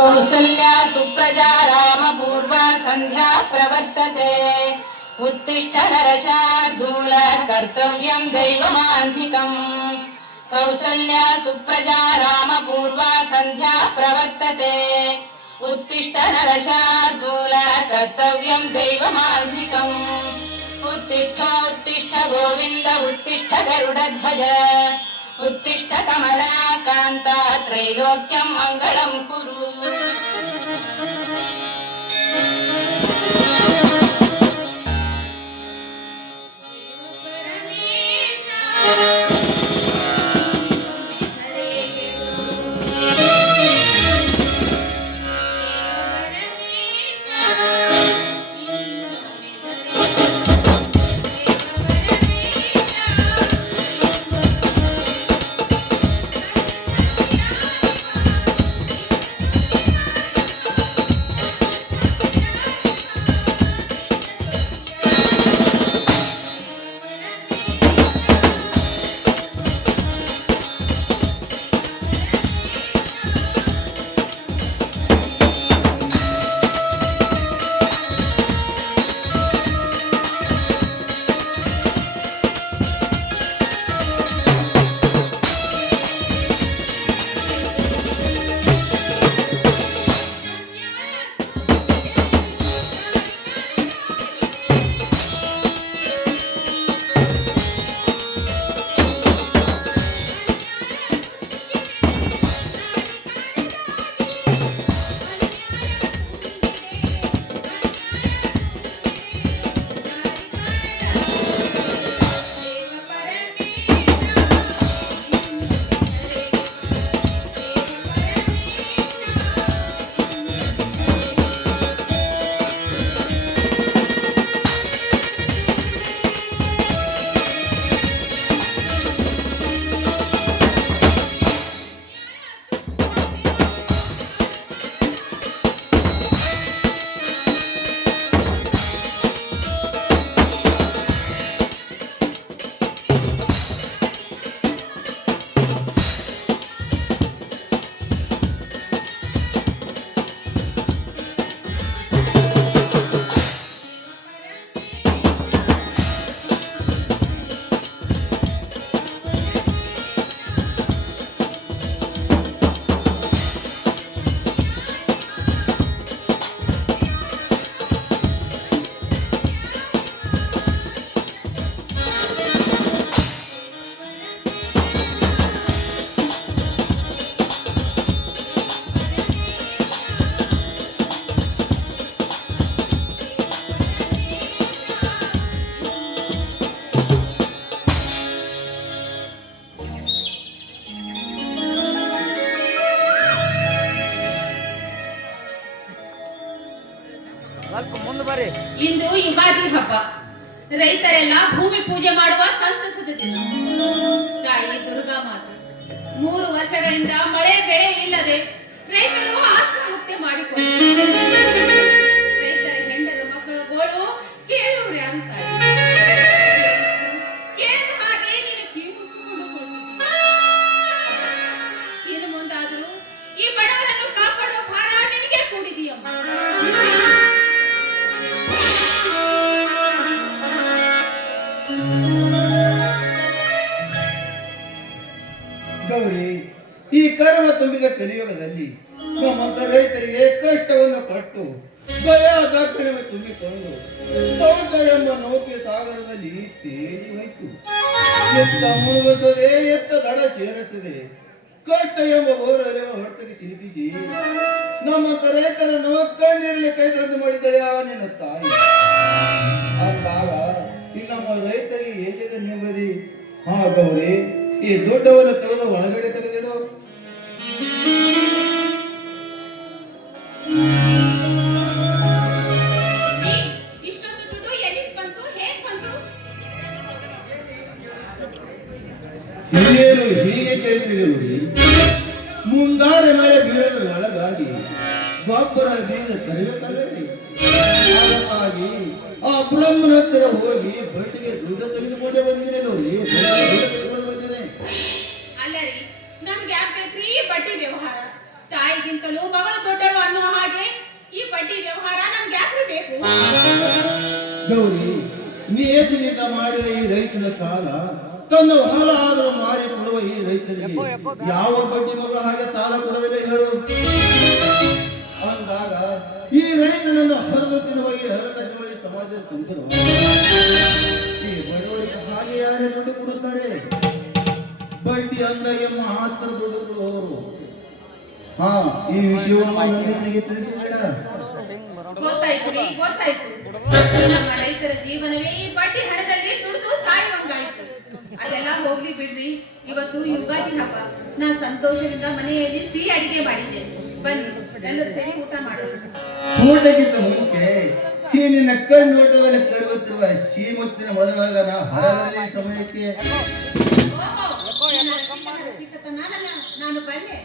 कौसल्या सुप्रजा रामपूर्वा संध्या प्रवर्तते उत्तिष्ठ नरशार्दूल कर्तव्यं दैवमान्धिकम् कौसल्या सुप्रजा रामपूर्वा संध्या प्रवर्तते उत्तिष्ठ नरशार्दूल कर्तव्यं दैवमान्धिकम् उत्तिष्ठ गोविन्द उत्तिष्ठ गरुडध्वज उत्तिष्ठ कमलाकान्ता त्रैलोक्यं मङ्गलं कुरु। ಇಂದು ಯುಗಾದಿ ಹಬ್ಬ, ರೈತರೆಲ್ಲ ಭೂಮಿ ಪೂಜೆ ಮಾಡುವ ಸಂತಸದ ದಿನ. ತಾಯಿ ದುರ್ಗಾ ಮಾತೆ 3 ವರ್ಷಗಳಿಂದ ಮಳೆ ಬೆಳೆ ಇಲ್ಲದೆ ರೈತರು ಆತ್ಮಹತ್ಯೆ ಮಾಡಿಕೊಂಡು ರೈತರ ಹೆಂಡರು ಮಕ್ಕಳ ಗೋಳು ಕೇಳುವರು ಯಾರು ತಾಯಿ? ಕೇಳಿದ ಹಾಗೆ ನೀನು ಕಿವಿ ಮುಚ್ಚಿಕೊಂಡು ಕುಳಿತಿದ್ದೀಯ. ಇನ್ನು ಮುಂದಾದರೂ ಈ ಬಡವರನ್ನು ಕಾಪಾಡುವ ಭಾರ ನಿನಗೆ ಕೂಡಿದೆಯಮ್ಮ. ಗೌರಿ, ಈ ಕರ್ಮ ತುಂಬಿದ ಕಲಿಯುಗದಲ್ಲಿ ನಮ್ಮಂತ ರೈತರಿಗೆ ಕಷ್ಟವನ್ನು ಪಟ್ಟು ಭಯ ದಾಖಲೆ ತುಂಬಿಕೊಂಡು ಸಂಸಾರ ಎಂಬ ನೌಕೆ ಸಾಗರದಲ್ಲಿ ತೇಲಿ ಹೋಯಿತು. ಎತ್ತ ಮುಳುಗಿಸದೆ ಎತ್ತ ದಡ ಸೇರಿಸದೆ ಕಷ್ಟ ಎಂಬ ಬೋರಲೆವ ಹೊರತಕ್ಕೆ ಸಿಲುಕಿಸಿ ನಮ್ಮಂತ ರೈತರನ್ನು ಕಣ್ಣೀರಲ್ಲಿ ಕೈದಂದು ಮಾಡಿದಳೆ ನಿನ್ನ ತಾಯಿ. ಅಂದಾಗ ಈ ನಮ್ಮ ರೈತರಿಗೆ ಎಲ್ಲಿದೆ ನೆಮ್ಮದಿ? ಹಾ ಗೌರಿ, ಈ ದೊಡ್ಡವರ ತೆಗೆದು ಹೊರಗಡೆ ತೆಗೆದಿಡು. ಇಷ್ಟೊಂದು ದುಡ್ಡು ಎಲ್ಲಿಗೆ ಬಂತು? ಹೇಗೆ ಬಂತು? ಹಿರಿಯರು ಹೀಗೆ ಕೇಳಿದ್ರೆ ಗೌರಿ, ಮುಂಗಾರು ಮಳೆ ಬೀಳೋದ್ರ ಒಳಗಾಗಿ ಗೊಬ್ಬರ ಬೀಜ ತರಬೇಕಲ್ಲವೇ? ಹಾಗಾಗಿ ಆ ಬ್ರಹ್ಮನ ಹತ್ತಿರ ಹೋಗಿ ಬಟ್ಟಿಗೆ ದುಡ್ಡು ತೆಗೆದುಕೊಂಡೇ ಬಂದಿದೆ ಗೌರಿ. ಅಲ್ಲರಿ, ನಮ್ಗೆ ಯಾಕೆ ಬಡ್ಡಿ ವ್ಯವಹಾರ? ತಾಯಿಗಿಂತಲೂ ಮಗಳು ದೊಡ್ಡವ ಈ ಬಡ್ಡಿ ವ್ಯವಹಾರ ನಮ್ಗೆ ಯಾಕ್ರಿ ಬೇಕು? ಗೌರಿ, ನಿಯತಿನಿಂದ ಮಾಡಿದ ಈ ರೈತನ ಸಾಲ ತನ್ನ ಹೊಲ ಆದರೂ ಮಾರಿ ಕೊಡುವ ಈ ರೈತರಿಗೆ ಯಾವ ಬಡ್ಡಿ ಮಗ ಹಾಗೆ ಸಾಲ ಕೊಡದಿಲ್ಲ ಹೇಳು? ಅಂದಾಗ ಈ ರೈತನನ್ನು ಹರಿದು ತಿನ್ನುವ ಈ ಹರಕಜ್ಜಿ ಸಮಾಜದ ತಂದಿರುವ ಈ ಬಡವರಿಗೆ ಹಾಗೆ ಯಾರೇ ದುಡ್ಡು ಕೊಡುತ್ತಾರೆ? ಬಡ್ಡಿ ಅಂದಾಗೆ ಮಾತ್ರ ದುಡ್ಡು ಕೊಡುವವರು. ಹಾ, ಈ ವಿಷಯವನ್ನು ನಂದಿನಿಗೆ ತಿಳಿಸಬೇಡ. ಗೊತ್ತಾಯ್ತು ರೀ, ಗೊತ್ತಾಯ್ತು. ನಮ್ಮ ರೈತರ ಜೀವನವೇ ಈ ಬಡ್ಡಿ ಹಣದಲ್ಲಿ ದುಡಿದು ಸಾಯುವಂಗಾಯ್ತು. ಅದೆಲ್ಲ ಹೋಗ್ಲಿ ಬಿಡ್ರಿ. ಇವತ್ತು ಯುಗಾದಿ ಹಬ್ಬ. ನಾ ಸಂತೋಷದಿಂದ ಮನೆಯಲ್ಲಿ ಸಿಹಿ ಅಡಿಗೆ ಮಾಡಿದ್ದೆ. ಬನ್ನಿ, ಎಲ್ಲರೂ ಸೇರಿ ಊಟ ಮಾಡೋಣ. ಊಟಕ್ಕಿಂತ ಮುಂಚೆ ಈ ನಿನ್ನ ಕಣ್ಣೋಟದಲ್ಲಿ ಕರೆಯುತ್ತಿರುವ ಶ್ರೀಮಂತಿನ ಮದುವೆಗನ ಹರವರಲಿ ಸಮಯಕ್ಕೆ ನಾನು ಬಲ್ಲೆ.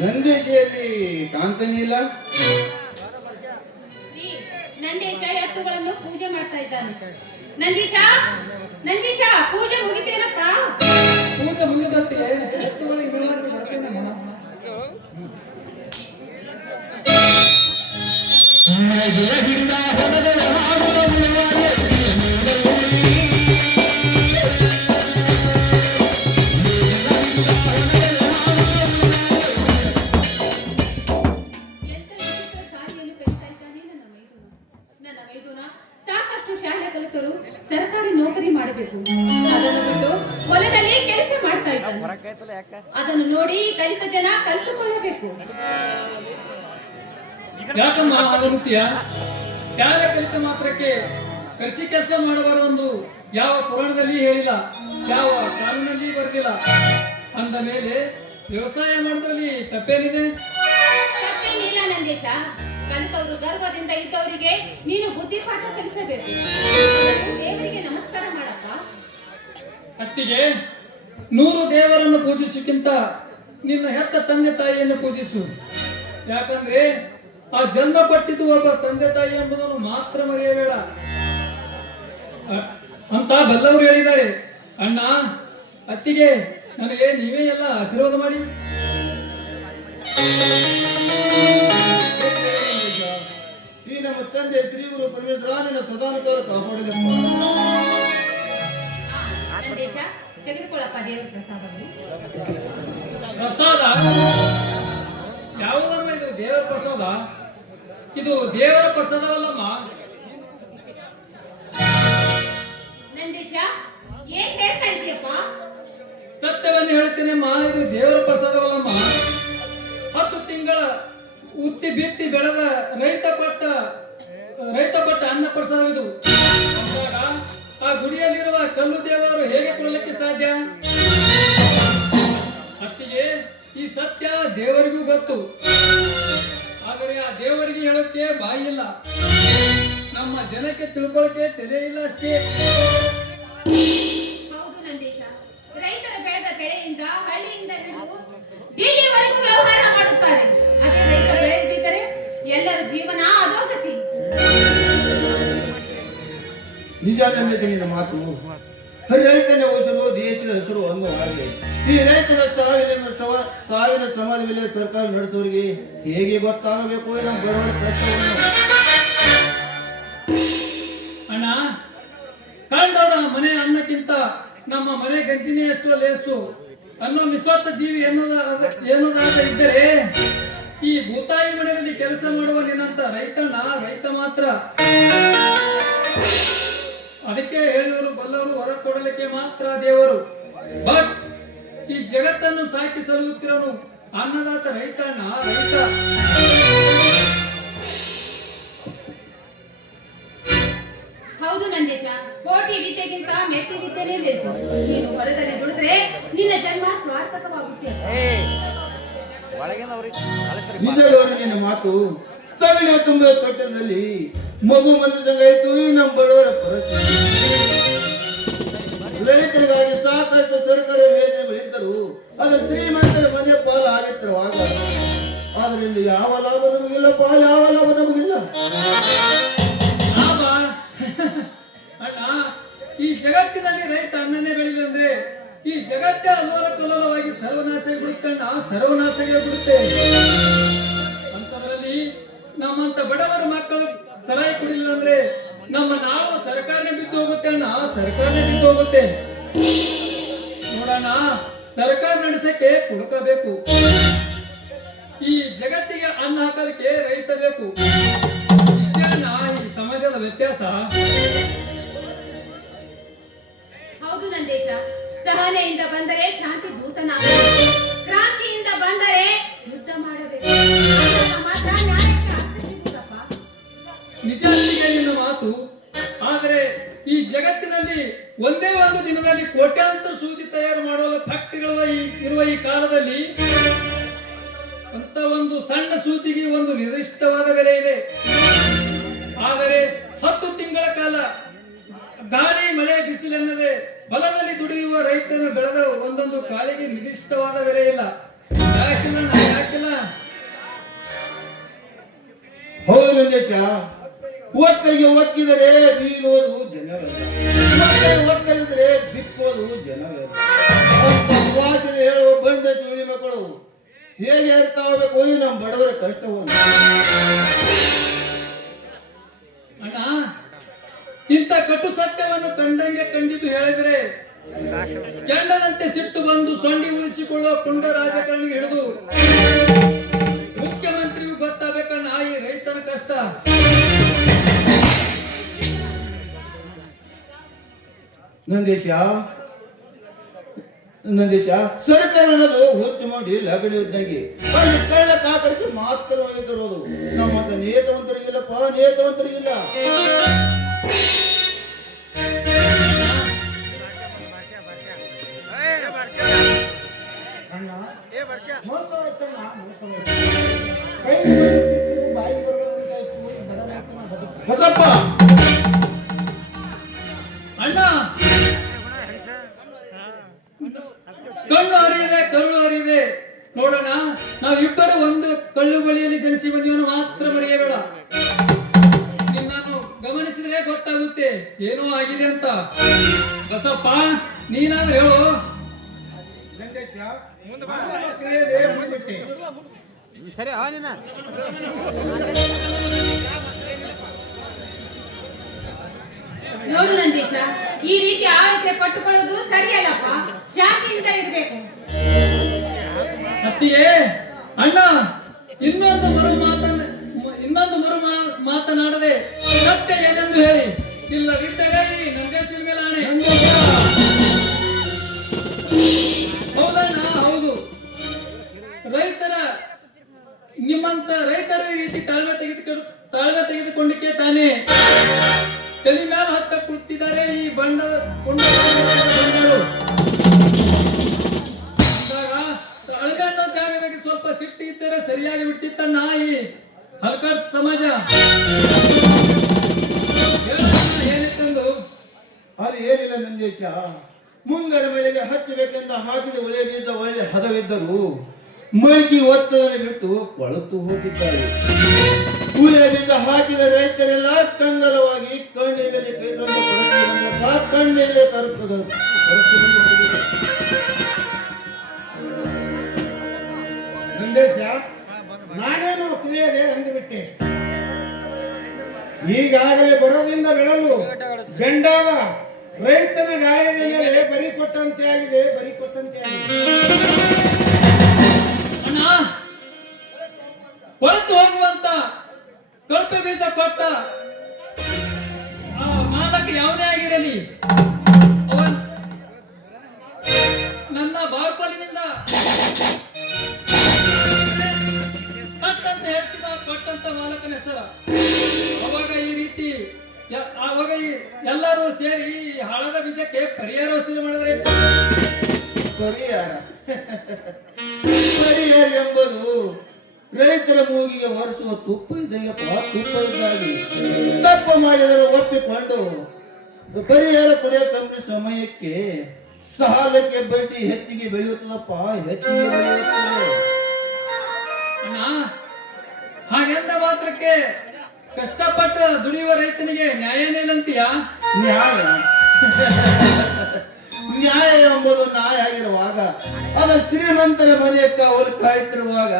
ನಂದೇಶಿಯಲ್ಲಿ ಕಾಣ್ತಾನೆ ಇಲ್ಲ. ನಂದೀಶ ಎತ್ತುಗಳನ್ನು ಪೂಜೆ ಮಾಡ್ತಾ ಇದ್ದಾನೆ. ನಂದೀಶ, ನಂದೀಶ, ಪೂಜೆ ಮುಗಿತೇನಪ್ಪ? ಪೂಜೆ ಮುಗಿದತ್ತೆ. ಎತ್ತುಗಳಿಗೆ ಬೀಳಕ್ಕೆ ಬರ್ತೇನೆ ಮನ. ಸಾಕಷ್ಟು ಶಾಲೆ ಕಲಿತರು ಸರ್ಕಾರಿ ನೌಕರಿ ಮಾಡಬೇಕು. ಅದನ್ನು ಬಿಟ್ಟು ಹೊಲದಲ್ಲಿ ಕೆಲಸ ಮಾಡ್ತಾ ಇದ್ದಾರೆ. ಅದನ್ನು ನೋಡಿ ಕಲಿತ ಜನ ಕಲಿತುಕೊಳ್ಳಬೇಕು. ಯಾಕಮ್ಮ ಆಗಮುತ್ತೀಯ? ಶಾಲೆ ಕಲಿತ ಮಾತ್ರಕ್ಕೆ ಕೃಷಿ ಕೆಲಸ ಮಾಡಬಾರದೊಂದು ಯಾವ ಪುರಾಣದಲ್ಲಿ ಹೇಳಿಲ್ಲ, ಯಾವ ಕಾನೂನಲ್ಲಿ ಬರೆದಿಲ್ಲ. ಅಂದ ಮೇಲೆ ವ್ಯವಸಾಯ ಮಾಡೋದ್ರಲ್ಲಿ ತಪ್ಪೇನಿದೆ? ತಪ್ಪೇನಿಲ್ಲ ನಂದೇಶ. ಕಲಿತವರು ಗರ್ವದಿಂದ ಇದ್ದವರಿಗೆ ನೀನು ಬುದ್ಧಿ ಪಾಠ ಕಲಿಸಬೇಕು. ದೇವರಿಗೆ ನಮಸ್ಕಾರ ಮಾಡಪ್ಪ. ಅತ್ತಿಗೆ, 100 ದೇವರನ್ನು ಪೂಜಿಸಕ್ಕಿಂತ ನಿನ್ನ ಹೆತ್ತ ತಂದೆ ತಾಯಿಯನ್ನು ಪೂಜಿಸು. ಯಾಕಂದ್ರೆ ಆ ಜನ್ಮ ಪಟ್ಟಿದ್ದು ಒಬ್ಬ ತಂದೆ ತಾಯಿ ಎಂಬುದನ್ನು ಮಾತ್ರ ಮರೆಯಬೇಡ ಅಂತ ಬಲ್ಲವರು ಹೇಳಿದ್ದಾರೆ. ಅಣ್ಣ, ಅತ್ತಿಗೆ, ನನಗೆ ನೀವೇ ಎಲ್ಲ ಆಶೀರ್ವಾದ ಮಾಡಿ. ಈ ನಮ್ಮ ತಂದೆ ಶ್ರೀ ಗುರು ಪರಮೇಶ್ವರ ನಿನ್ನ ಸದಾನುಕಾಲ ಕಾಪಾಡಲಪ್ಪ. ನಂದೇಶ, ತೆಗೆದುಕೊಳ್ಳಪ್ಪ ದೇವರ ಪ್ರಸಾದವನ್ನು. ಪ್ರಸಾದ ಯಾವುದಮ್ಮ ಇದು? ದೇವರ ಪ್ರಸಾದ? ಇದು ದೇವರ ಪ್ರಸಾದವಲ್ಲಮ್ಮ. ನಂದೇಶ, ಏನ್ ಹೇಳ್ತಾ ಇದೀಯಪ್ಪ? ಸತ್ಯವನ್ನು ಹೇಳ್ತೇನೆಮ್ಮ, ಇದು ದೇವರ ಪ್ರಸಾದವಲ್ಲಮ್ಮ. 10 ತಿಂಗಳ ಉತ್ತಿ ಬಿತ್ತಿ ಬೆಳೆದ ರೈತ ಕೊಟ್ಟ ಅನ್ನ ಪ್ರಸಾದವಿದು. ಅಂದಾಗ ಆ ಗುಡಿಯಲ್ಲಿರುವ ಕಲ್ಲು ದೇವರು ಹೇಗೆ ಕೊಡಲಿಕ್ಕೆ ಸಾಧ್ಯ? ಅತ್ತಿಗೆ, ಈ ಸತ್ಯ ದೇವರಿಗೂ ಗೊತ್ತು. ಆದರೆ ಆ ದೇವರಿಗೆ ಹೇಳೋಕೆ ಬಾಯಿ ಇಲ್ಲ, ನಮ್ಮ ಜನಕ್ಕೆ ತಿಳ್ಕೊಳ್ಳೋಕೆ ತಲೆ ಇಲ್ಲ ಅಷ್ಟೇ. ಹೌದು ನಂದೇಶ, ರೈತರ ಬೆಳೆದ ಬೆಳೆಯಿಂದ ಹಳ್ಳಿಯಿಂದ ಹಿಡಿದು ದಿಲ್ಲಿವರೆಗೂ ವ್ಯವಹಾರ ಮಾಡುತ್ತಾರೆ. ಅದೇ ರೈತ ಬೆಳೆದಿದ್ದರೆ ಎಲ್ಲರ ಜೀವನ ಅಧೋಗತಿ. ನಿಜ ತಂದೆ ನಿನ್ನ ಮಾತು. ರೈತನ ಹೆಸರು ದೇಶದ ಹೆಸರು ಅನ್ನೋ ಹಾಗೆ ಈ ರೈತನ ಸಾವಿನ ಸಮಾಜ ಮೇಲೆ ಸರ್ಕಾರ ನಡೆಸೋರಿಗೆ ಹೇಗೆ ಗೊತ್ತಾಗಬೇಕು ನಮ್ಮ ಬಡವರ ಕಷ್ಟವನ್ನು. ಅಣ್ಣ, ಕಂಡವರ ಮನೆ ಅನ್ನಕ್ಕಿಂತ ನಮ್ಮ ಮನೆ ಗಂಜಿನೇ ಎಷ್ಟೋ ಲೇಸು ಅನ್ನೋ ನಿಸ್ವಾರ್ಥ ಜೀವಿ ಏನೋದಾದ ಇದ್ದರೆ ಈ ಭೂತಾಯಿ ಮನೆಯಲ್ಲಿ ಕೆಲಸ ಮಾಡುವ ನಿನ್ನಂತ ರೈತ ಮಾತ್ರ. ಅದಕ್ಕೆ ಹೇಳಿದರು ಬಲ್ಲವರು ಹೊರ ಕೊಡಲಿಕ್ಕೆ ಮಾತ್ರ ದೇವರು. ಬಟ್ ಈ ಜಗತ್ತನ್ನು ಸಾಕಿ ಸಲುತ್ತಿರೋನು ಅನ್ನದಾತ ರೈತ. ಹೌದು ನಂದೇಶ, ಕೋಟಿ ವಿದ್ಯೆಗಿಂತ ಮೆಟ್ಟಿ ವಿದ್ಯೆನೇ ಲೇಸು. ನೀನು ಹೊಲದಲ್ಲಿ ದುಡಿದ್ರೆ ನಿನ್ನ ಜನ್ಮ ಸ್ವಾರ್ಥಕವಾಗುತ್ತೆ. ನಿಜವರು ನಿನ್ನ ಮಾತು. ತಗಲಿಯ ತುಂಬ ತೊಟ್ಟದಲ್ಲಿ ಮಗು ಮಂದಿ ಸಂಗಾಯಿತು ಈ ನಮ್ಮ ಬಡವರ ಪರಿಸ್ಥಿತಿ. ರೈತರಿಗಾಗಿ ಸಾಕಷ್ಟು ಸರ್ಕಾರ ಯೋಜನೆಗಳಿದ್ದರು, ಅದು ಶ್ರೀಮಂತರ ಮನೆ ಪಾಲು ಆಗಿತ್ತರುವಾಗ. ಆದ್ರಿಂದ ಯಾವ ಲಾಭ ನಮಗಿಲ್ಲಪ್ಪ, ಯಾವ ಲಾಭ ನಮಗಿಲ್ಲ. ಅಣ್ಣ, ಈ ಜಗತ್ತಿನಲ್ಲಿ ರೈತ ಅನ್ನನೇ ಬೆಳಿಲ್ಲ ಅಂದ್ರೆ ಈ ಜಗತ್ತೇ ಅಲ್ಲೋಲ ಕಲ್ಲೋಲವಾಗಿ ಸರ್ವನಾಶ ಬಿಡುತ್ತೆ. ಅಂತದ್ರಲ್ಲಿ ನಮ್ಮಂತ ಬಡವರ ಮಕ್ಕಳು ಸರಾಯಿ ಕುಡಿಲಿಲ್ಲ ಅಂದ್ರೆ ನಮ್ಮ ನಾಡು ಸರ್ಕಾರನೇ ಬಿದ್ದು ಹೋಗುತ್ತೆ ಅಣ್ಣ, ಸರ್ಕಾರನೇ ಬಿದ್ದು ಹೋಗುತ್ತೆ. ನೋಡೋಣ, ಸರ್ಕಾರ ನಡೆಸಕ್ಕೆ ಕುಡುಕಬೇಕು. ಈ ಜಗತ್ತಿಗೆ ಅನ್ನ ಹಾಕಲಿಕ್ಕೆ ರೈತ ಬೇಕು. ಇಷ್ಟೇ ಅಣ್ಣ ಈ ಸಮಾಜದ ವ್ಯತ್ಯಾಸ. ಹೌದು ನಂದೇಶ, ಸಹನೆಯಿಂದ ಬಂದರೆ ಶಾಂತಿ ದೂತನಾಗಬೇಕು, ಕ್ರಾಂತಿಯಿಂದ ಬಂದರೆ ಯುದ್ಧ ಮಾಡಬೇಕು. ಮಾತ್ರ ನ್ಯಾಯಕ್ಕೆ ಅರ್ಥ ಸಿಗುತ್ತಪ್ಪ. ನಿಜ ನಿನ್ನ ಮಾತು. ಆದರೆ ಈ ಜಗತ್ತಿನಲ್ಲಿ ಒಂದೇ ಒಂದು ದಿನದಲ್ಲಿ ಕೋಟ್ಯಾಂತರ ಸೂಜಿ ತಯಾರು ಮಾಡುವ ಫ್ಯಾಕ್ಟರಿಗಳು ಇರುವ ಈ ಕಾಲದಲ್ಲಿ ಅಂತ ಒಂದು ಸಣ್ಣ ಸೂಜಿಗೆ ಒಂದು ನಿರ್ದಿಷ್ಟವಾದ ಬೆಲೆ ಇದೆ. ಆದರೆ 10 ತಿಂಗಳ ಕಾಲ ಗಾಳಿ ಮಳೆ ಬಿಸಿಲೆನ್ನದೆ ಹೊಲದಲ್ಲಿ ದುಡಿಯುವ ರೈತನ ಬೆಳೆದ ಒಂದೊಂದು ಕಾಳಿಗೆ ನಿರ್ದಿಷ್ಟವಾದ ಬೆಲೆ ಇಲ್ಲ. ಯಾಕಿಲ್ಲ? ಹೌದು ನಂದೇಶ, ಒಕ್ಕಲಿಗೆ ಒಕ್ಕಿದರೆ ಬೀಗೋದು ಜನವೇ, ಒಕ್ಕಲಿದ್ರೆ ಬಿಕ್ಕೋದು ಜನವೇ ಅಂತ ವಾಚನೆ ಹೇಳುವ ಬಂಡ ಸುಳಿ ಮಕ್ಕಳು ಹೇಗೆ ಅರ್ಥ ಆಗಬೇಕು ಈ ನಮ್ಮ ಬಡವರ ಕಷ್ಟವನ್ನು. ಅಣ್ಣ, ಇಂಥ ಕಟು ಸತ್ಯವನ್ನು ಕಂಡಿದ್ದು ಹೇಳಿದರೆ ಕೆಂಡದಂತೆ ಸಿಟ್ಟು ಬಂದು ಸೊಂಡಿ ಉಳಿಸಿಕೊಳ್ಳುವ ಪುಂಡ ರಾಜಕಾರಣಿಗೆ ಹಿಡಿದು ಮುಖ್ಯಮಂತ್ರಿಗೂ ಗೊತ್ತಾಗಬೇಕಣ್ಣ ಈ ರೈತನ ಕಷ್ಟ. ನಂದೇಶ, ಸರ್ಕಾರ ಅನ್ನೋದು ಹುಚ್ಚು ಮಾಡಿ ಲಗಡಿ ಇದ್ದಂಗೆ ಅಲ್ಲಿ ಕಳ್ಳ ಕಾಕರಿಗೆ ಮಾತ್ರವಾಗಿ ತರೋದು. ನಮ್ಮಂತ ನೇತವಂತರಿಗಿಲ್ಲಪ್ಪ, ನೇತವಂತರಿಗಿಲ್ಲ. ಅಣ್ಣ ಮೋಸ ಆಯ್ತಣ್ಣ ಮೋಸ ಆಯ್ತು. ಕೈ ಬರುತ್ತಿತ್ತು, ಬಾಯಿ ಬರುವಂತಾಯ್ತು, ಬಡ ರೈತನ ಬದುಕು. ಬಸಪ್ಪ ಅಣ್ಣ ಕಣ್ಣು ಹರಿಯದೆ ಕರುಳು ಹರಿಯದೆ ನೋಡೋಣ. ನಾವಿಬ್ಬರು ಒಂದು ಕಳ್ಳು ಬಳಿಯಲ್ಲಿ ಜನಿಸಿ ಬಂದಿವನು ಮಾತ್ರ ಮರೆಯಬೇಡ. ನಿನ್ನನ್ನು ಗಮನಿಸಿದ್ರೆ ಗೊತ್ತಾಗುತ್ತೆ ಏನೋ ಆಗಿದೆ ಅಂತ. ಬಸಪ್ಪ ನೀನಾದ್ರೆ ಹೇಳು. ನಂದೇಶ ಮಾನವ ಕ್ರಿಯೆಯಲ್ಲಿ ಮುಂದ್ಬಿಟ್ಟೆ. ನೋಡು ನಂದೀಶ, ಈ ರೀತಿ ಆಸೆ ಪಟ್ಟುಕೊಳ್ಳೋದು ಸರಿಯಲ್ಲಪ್ಪ. ಶಾಂತಿಯಿಂದ ಇರಬೇಕು. ಅತ್ತಿಗೆ ಅಣ್ಣ ಇನ್ನೊಂದು ಮಾತನಾಡದೆ ಸತ್ಯ ಏನೆಂದು ಹೇಳಿ, ಇಲ್ಲದಿದ್ದರೆ ಈ ನಂದೇಶನ ಮೇಲೆ ಆಣೆ. ಹೌದಣ್ಣ ಹೌದು. ನಿಮ್ಮಂತ ರೈತರು ಈ ರೀತಿ ತಾಳ್ಮೆ ತೆಗೆದುಕೊಂಡಕ್ಕೆ ತಾನೇ ತಲೆ ಮೇಲೆ ಹತ್ತ ಕುಳಿತಿದ್ದಾರೆ ಈ ಬಂಡರು. ತಾಳ್ಮೆ ಅನ್ನೋ ಜಾಗದಾಗೆ ಸ್ವಲ್ಪ ಸಿಟ್ಟು ಇದ್ದರೆ ಸರಿಯಾಗಿ ಬಿಡ್ತಿತ್ತಣ್ಣ ಈ ಹಲ್ಕಟ್ ಸಮಾಜ. ಏನಿತ್ತಂದು ಅದು ಏನಿಲ್ಲ ನಂದೇಶ. ಮುಂಗಾರ ಮಳೆಗೆ ಹಚ್ಚಬೇಕೆಂದು ಹಾಕಿದ ಒಳ್ಳೆ ಬೀಜ ಒಳ್ಳೆ ಹದವಿದ್ದರು ಮೊಳಕೆ ಒತ್ತದನ್ನು ಬಿಟ್ಟು ಕೊಳತು ಹೋಗಿದ್ದಾರೆ. ಉಳೆ ಬೀಜ ಹಾಕಿದ ರೈತರೆಲ್ಲ ಕಂಗಲವಾಗಿ ಕಣ್ಣಿಗೆ ಕೈ ತಂದು ಕಣ್ಣಿಗೆ ಕರುಪು ನಂದೇಶ ನಾನೇನು ತಿಳಿಯದೆ ಅಂದುಬಿಟ್ಟೆ. ಈಗಾಗಲೇ ಬರೋದಿಂದ ಬೆಳಲು ಬೆಂಡಾವ ರೈತನ ಗಾಯದ ಮೇಲೆ ಬರಿ ಕೊಟ್ಟಂತೆ ಆಗಿದೆ. ಅಣ್ಣ ಹೊರತು ಹೋಗುವಂತ ಕಳಪೆ ಬೀಜ ಕೊಟ್ಟ ಆ ಮಾಲಕ ಯಾವನೇ ಆಗಿರಲಿ, ಅವನ್ ನನ್ನ ಬಾರ್ಕೋಲಿನಿಂದ ಕಟ್ಟಂತ ಹೇಳ್ತಿದ್ದ ಕೊಟ್ಟಂತ ಮಾಲಕನ ಹೆಸರ. ಅವಾಗ ಈ ರೀತಿ ಅವಾಗ ಎಲ್ಲರೂ ಸೇರಿ ಹಳದ ಬೀಜಕ್ಕೆ ಪರಿಹಾರ ವಸೂಲಿ ಮಾಡಿದ್ರೆ ಪರಿಹಾರ ಎಂಬುದು ರೈತರ ಮೂಗಿಗೆ ಒರೆಸುವ ತುಪ್ಪ ಇದ್ದಾಗಪ್ಪ. ತುಪ್ಪ ಇದ್ದಾಗಿ ತಪ್ಪು ಮಾಡಿದರೆ ಒಪ್ಪಿಕೊಂಡು ಪರಿಹಾರ ಪಡೆಯೋ ಕಮ್ಮಿ ಸಮಯಕ್ಕೆ ಸಾಲಕ್ಕೆ ಬಡ್ಡಿ ಹೆಚ್ಚಿಗೆ ಬೆಳೆಯುತ್ತದಪ್ಪ, ಹೆಚ್ಚಿಗೆ ಬೆಳೆಯುತ್ತದೆ. ಅಣ್ಣ ಹಾಗೆಂದ ಮಾತ್ರಕ್ಕೆ ಕಷ್ಟಪಟ್ಟು ದುಡಿಯುವ ರೈತನಿಗೆ ನ್ಯಾಯನೇ ಇಲ್ಲ ಅಂತೀಯ? ನ್ಯಾಯ ನ್ಯಾಯ ಎಂಬುದು ನ್ಯಾಯ ಆಗಿರುವಾಗ, ಅದ ಶ್ರೀಮಂತರ ಮನೆಯ ಕಾವಲು ಕಾಯ್ತಿರುವಾಗ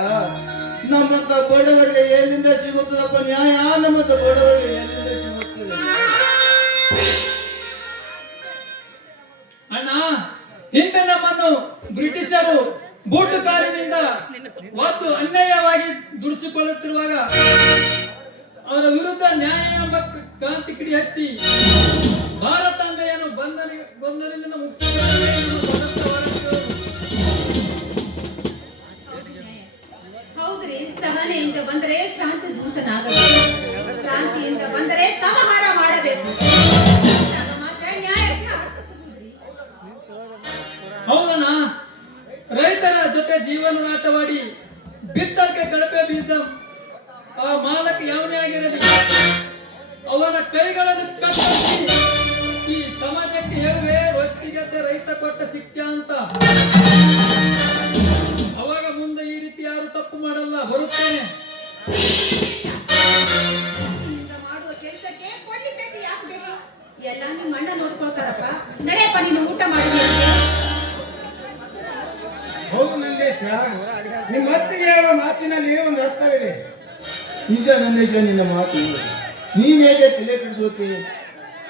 ನಮ್ಮಂತ ಬಡವರಿಗೆ ಎಲ್ಲಿಂದ ಸಿಗುತ್ತದಪ್ಪ ನ್ಯಾಯ? ನಮ್ಮಂತ ಬಡವರಿಗೆ ಎಲ್ಲಿಂದ ಸಿಗುತ್ತದೆ? ಅಣ್ಣ ಹಿಂದೆ ನಮ್ಮನ್ನು ಬ್ರಿಟಿಷರು ಬೂಟು ಕಾಲಿನಿಂದ ಒತ್ತು ಅನ್ಯಾಯವಾಗಿ ದುಡಿಸಿಕೊಳ್ಳುತ್ತಿರುವಾಗ ಅವರ ವಿರುದ್ಧ ನ್ಯಾಯ ಎಂಬ ಕ್ರಾಂತಿ ಕಿಡಿ ಹಚ್ಚಿ ಭಾರತಾಂಬೆಯನ್ನು ಬಂಧನದಿಂದ ಹೌದ್ರಿ, ಸಹನೆಯಿಂದ ಬಂದರೆ ಶಾಂತಿ ದೂತನಾಗಬೇಕು, ಕ್ರಾಂತಿಯಿಂದ ಬಂದರೆ ಸಂಹಾರ ಮಾಡಬೇಕು. ಮಾತ್ರ ನ್ಯಾಯಕ್ಕೆ ಅರ್ಥ ಸಿಗುವುದ್ರಿ. ಹೌದಣ್ಣ, ರೈತರ ಜೊತೆ ಜೀವನದಾಟವಾಡಿ ಬಿತ್ತಕ್ಕೆ ಕಳಪೆ ಬೀಜ ಆ ಮಾಲಕ ಯಾವನೇ ಆಗಿರಲಿ ಅವನ ಕೈಗಳನ್ನು ಕತ್ತರಿಸಿ ಈ ಸಮಾಜಕ್ಕೆ ಹೇಳುವೆ ರೊಚ್ಚಿಗೆದ್ದ ರೈತ ಕೊಟ್ಟ ಶಿಕ್ಷೆ ಅಂತ. ಅವಾಗ ಮುಂದೆ ಈ ರೀತಿ ಯಾರು ತಪ್ಪು ಮಾಡಲ್ಲ, ಬರುತ್ತೇನೆ. ಮಾಡುವ ಕೆಲಸಕ್ಕೆ ಕೊಡ್ಲಿ ಬೇಕು, ಯಾಕೆ ಬೇಕು? ಎಲ್ಲ ನಿಮ್ಮ ಅಣ್ಣ ನೋಡ್ಕೊಳ್ತಾರಪ್ಪ. ನಡೆಯಪ್ಪ, ನೀನು ಊಟ ಮಾಡಿದ್ಯಾ? ಹೌದು ನಂದೇಶ, ನಿಮ್ಮ ಅತ್ತಿಗೆ ಹೇಳುವ ಮಾತಿನಲ್ಲಿ ಒಂದು ಅರ್ಥವಿದೆ. ನಿಜ ನಂದೇಶ ನಿನ್ನ ಮಾತು. ನೀನ್ ಹೇಗೆ ತಲೆ ಕೆಡಿಸುತ್ತಿ?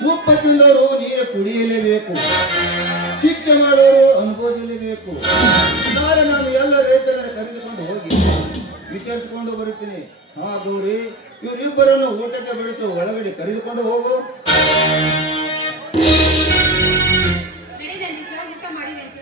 ಉಪ್ಪು ತಿಂದವರು ನೀರು ಕುಡಿಯಲೇಬೇಕು, ಶಿಕ್ಷೆ ಮಾಡೋರು ಅನುಭವಿಸಲೇಬೇಕು. ನಾಳೆ ನಾನು ಎಲ್ಲ ರೈತರನ್ನು ಕರೆದುಕೊಂಡು ಹೋಗಿ ವಿಚಾರಿಸಿಕೊಂಡು ಬರುತ್ತೀನಿ. ಹಾ ಗೌರಿ, ಇವರಿಬ್ಬರನ್ನು ಊಟಕ್ಕೆ ಬೆಳೆಸು, ಒಳಗಡೆ ಕರೆದುಕೊಂಡು ಹೋಗು. ಊಟ ಮಾಡಿದಂತೆ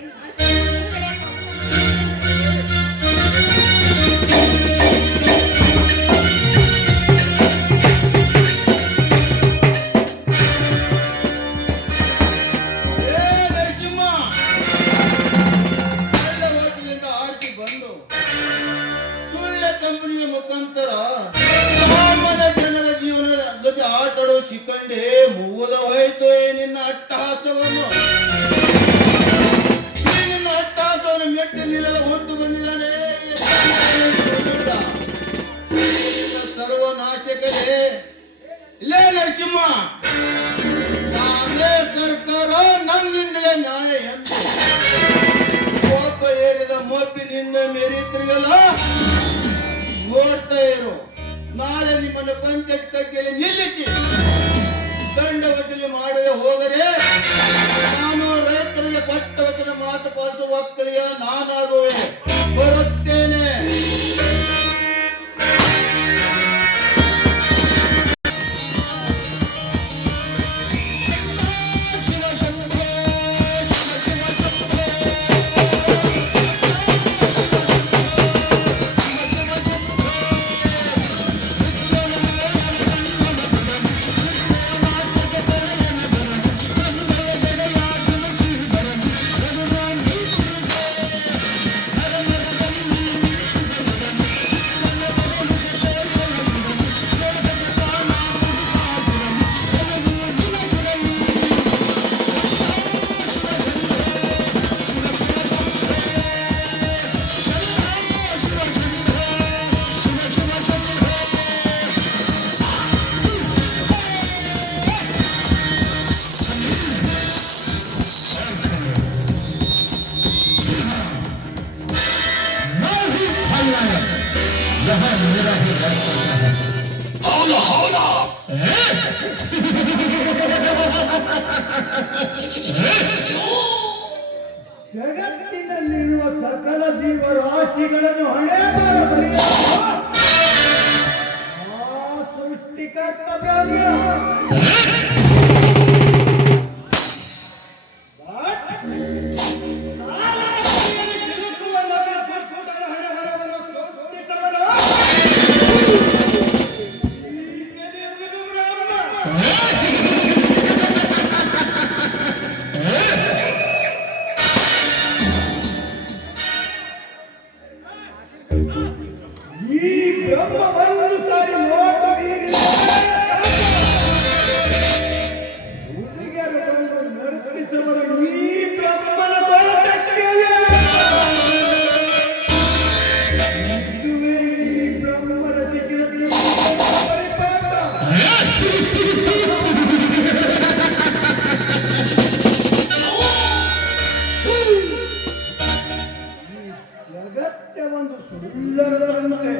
ಮುಖಾಂತರ ಸಾಮಾನ್ಯ ಜನರ ಜೀವನದ ಜೊತೆ ಆಟಾಡೋ ಶಿಖಂಡೆ ಮುಗಿದ ಹೋಯ್ತು ನಿನ್ನ ಅಟ್ಟಹಾಸವನ್ನು. ನಿನ್ನ ಅಟ್ಟಹಾಸವನ್ನು ಮೆಟ್ಟಿ ನಿಲ್ಲಲು ಹೊಟ್ಟು ಬಂದಿದ್ದಾನೆ ಸರ್ವನಾಶಕರೇ. ಇಲ್ಲೇ ನರಸಿಂಹ, ನಾನೇ ಸರ್ಕಾರ, ನನ್ನಿಂದಲೇ ನ್ಯಾಯ ಎಂದು ಕೋಪ ಏರಿದ ಮೊಬ್ಬಿನಿಂದ ಮೆರೀತಿರಿಗಲ್ಲ. ನೋಡ್ತಾ ಇರು, ನಾಳೆ ನಿಮ್ಮನ್ನು ಪಂಚಾಯತ್ ಕಟ್ಟೆಯಲ್ಲಿ ನಿಲ್ಲಿಸಿ ದಂಡ ವಸೂಲಿ ಮಾಡದೆ ಹೋದರೆ ನಾನು ರೈತರಿಗೆ ಕೊಟ್ಟ ವಚನ ಮಾತು ಪಾಲಿಸುವ ಒಕ್ಕಲಿಗ ನಾನಾಗುವೆ. ಬರುತ್ತೇನೆ. ಜಗತ್ತಿನಲ್ಲಿರುವ ಸಕಲ ಜೀವರಾಶಿಗಳನ್ನು ಹಣೆಬರ ಬರೆಯುವ ಆ ಸೃಷ್ಟಿಕರ್ತ ಬ್ರಹ್ಮ. ಈ ಬ್ರಹ್ಮವನ್ನು ಸಾರಿ ನೋಟ ಹುಡುಗಿಯರನ್ನು ನರ್ತರಿಸುವರು ಈ ಬ್ರಹ್ಮನ ಇದುವೇ ಈ ಬ್ರಹ್ಮನ ಸಿಕ್ಕಿದ ಜಗತ್ತೇ ಒಂದು ಸುಂದರದಂತೆ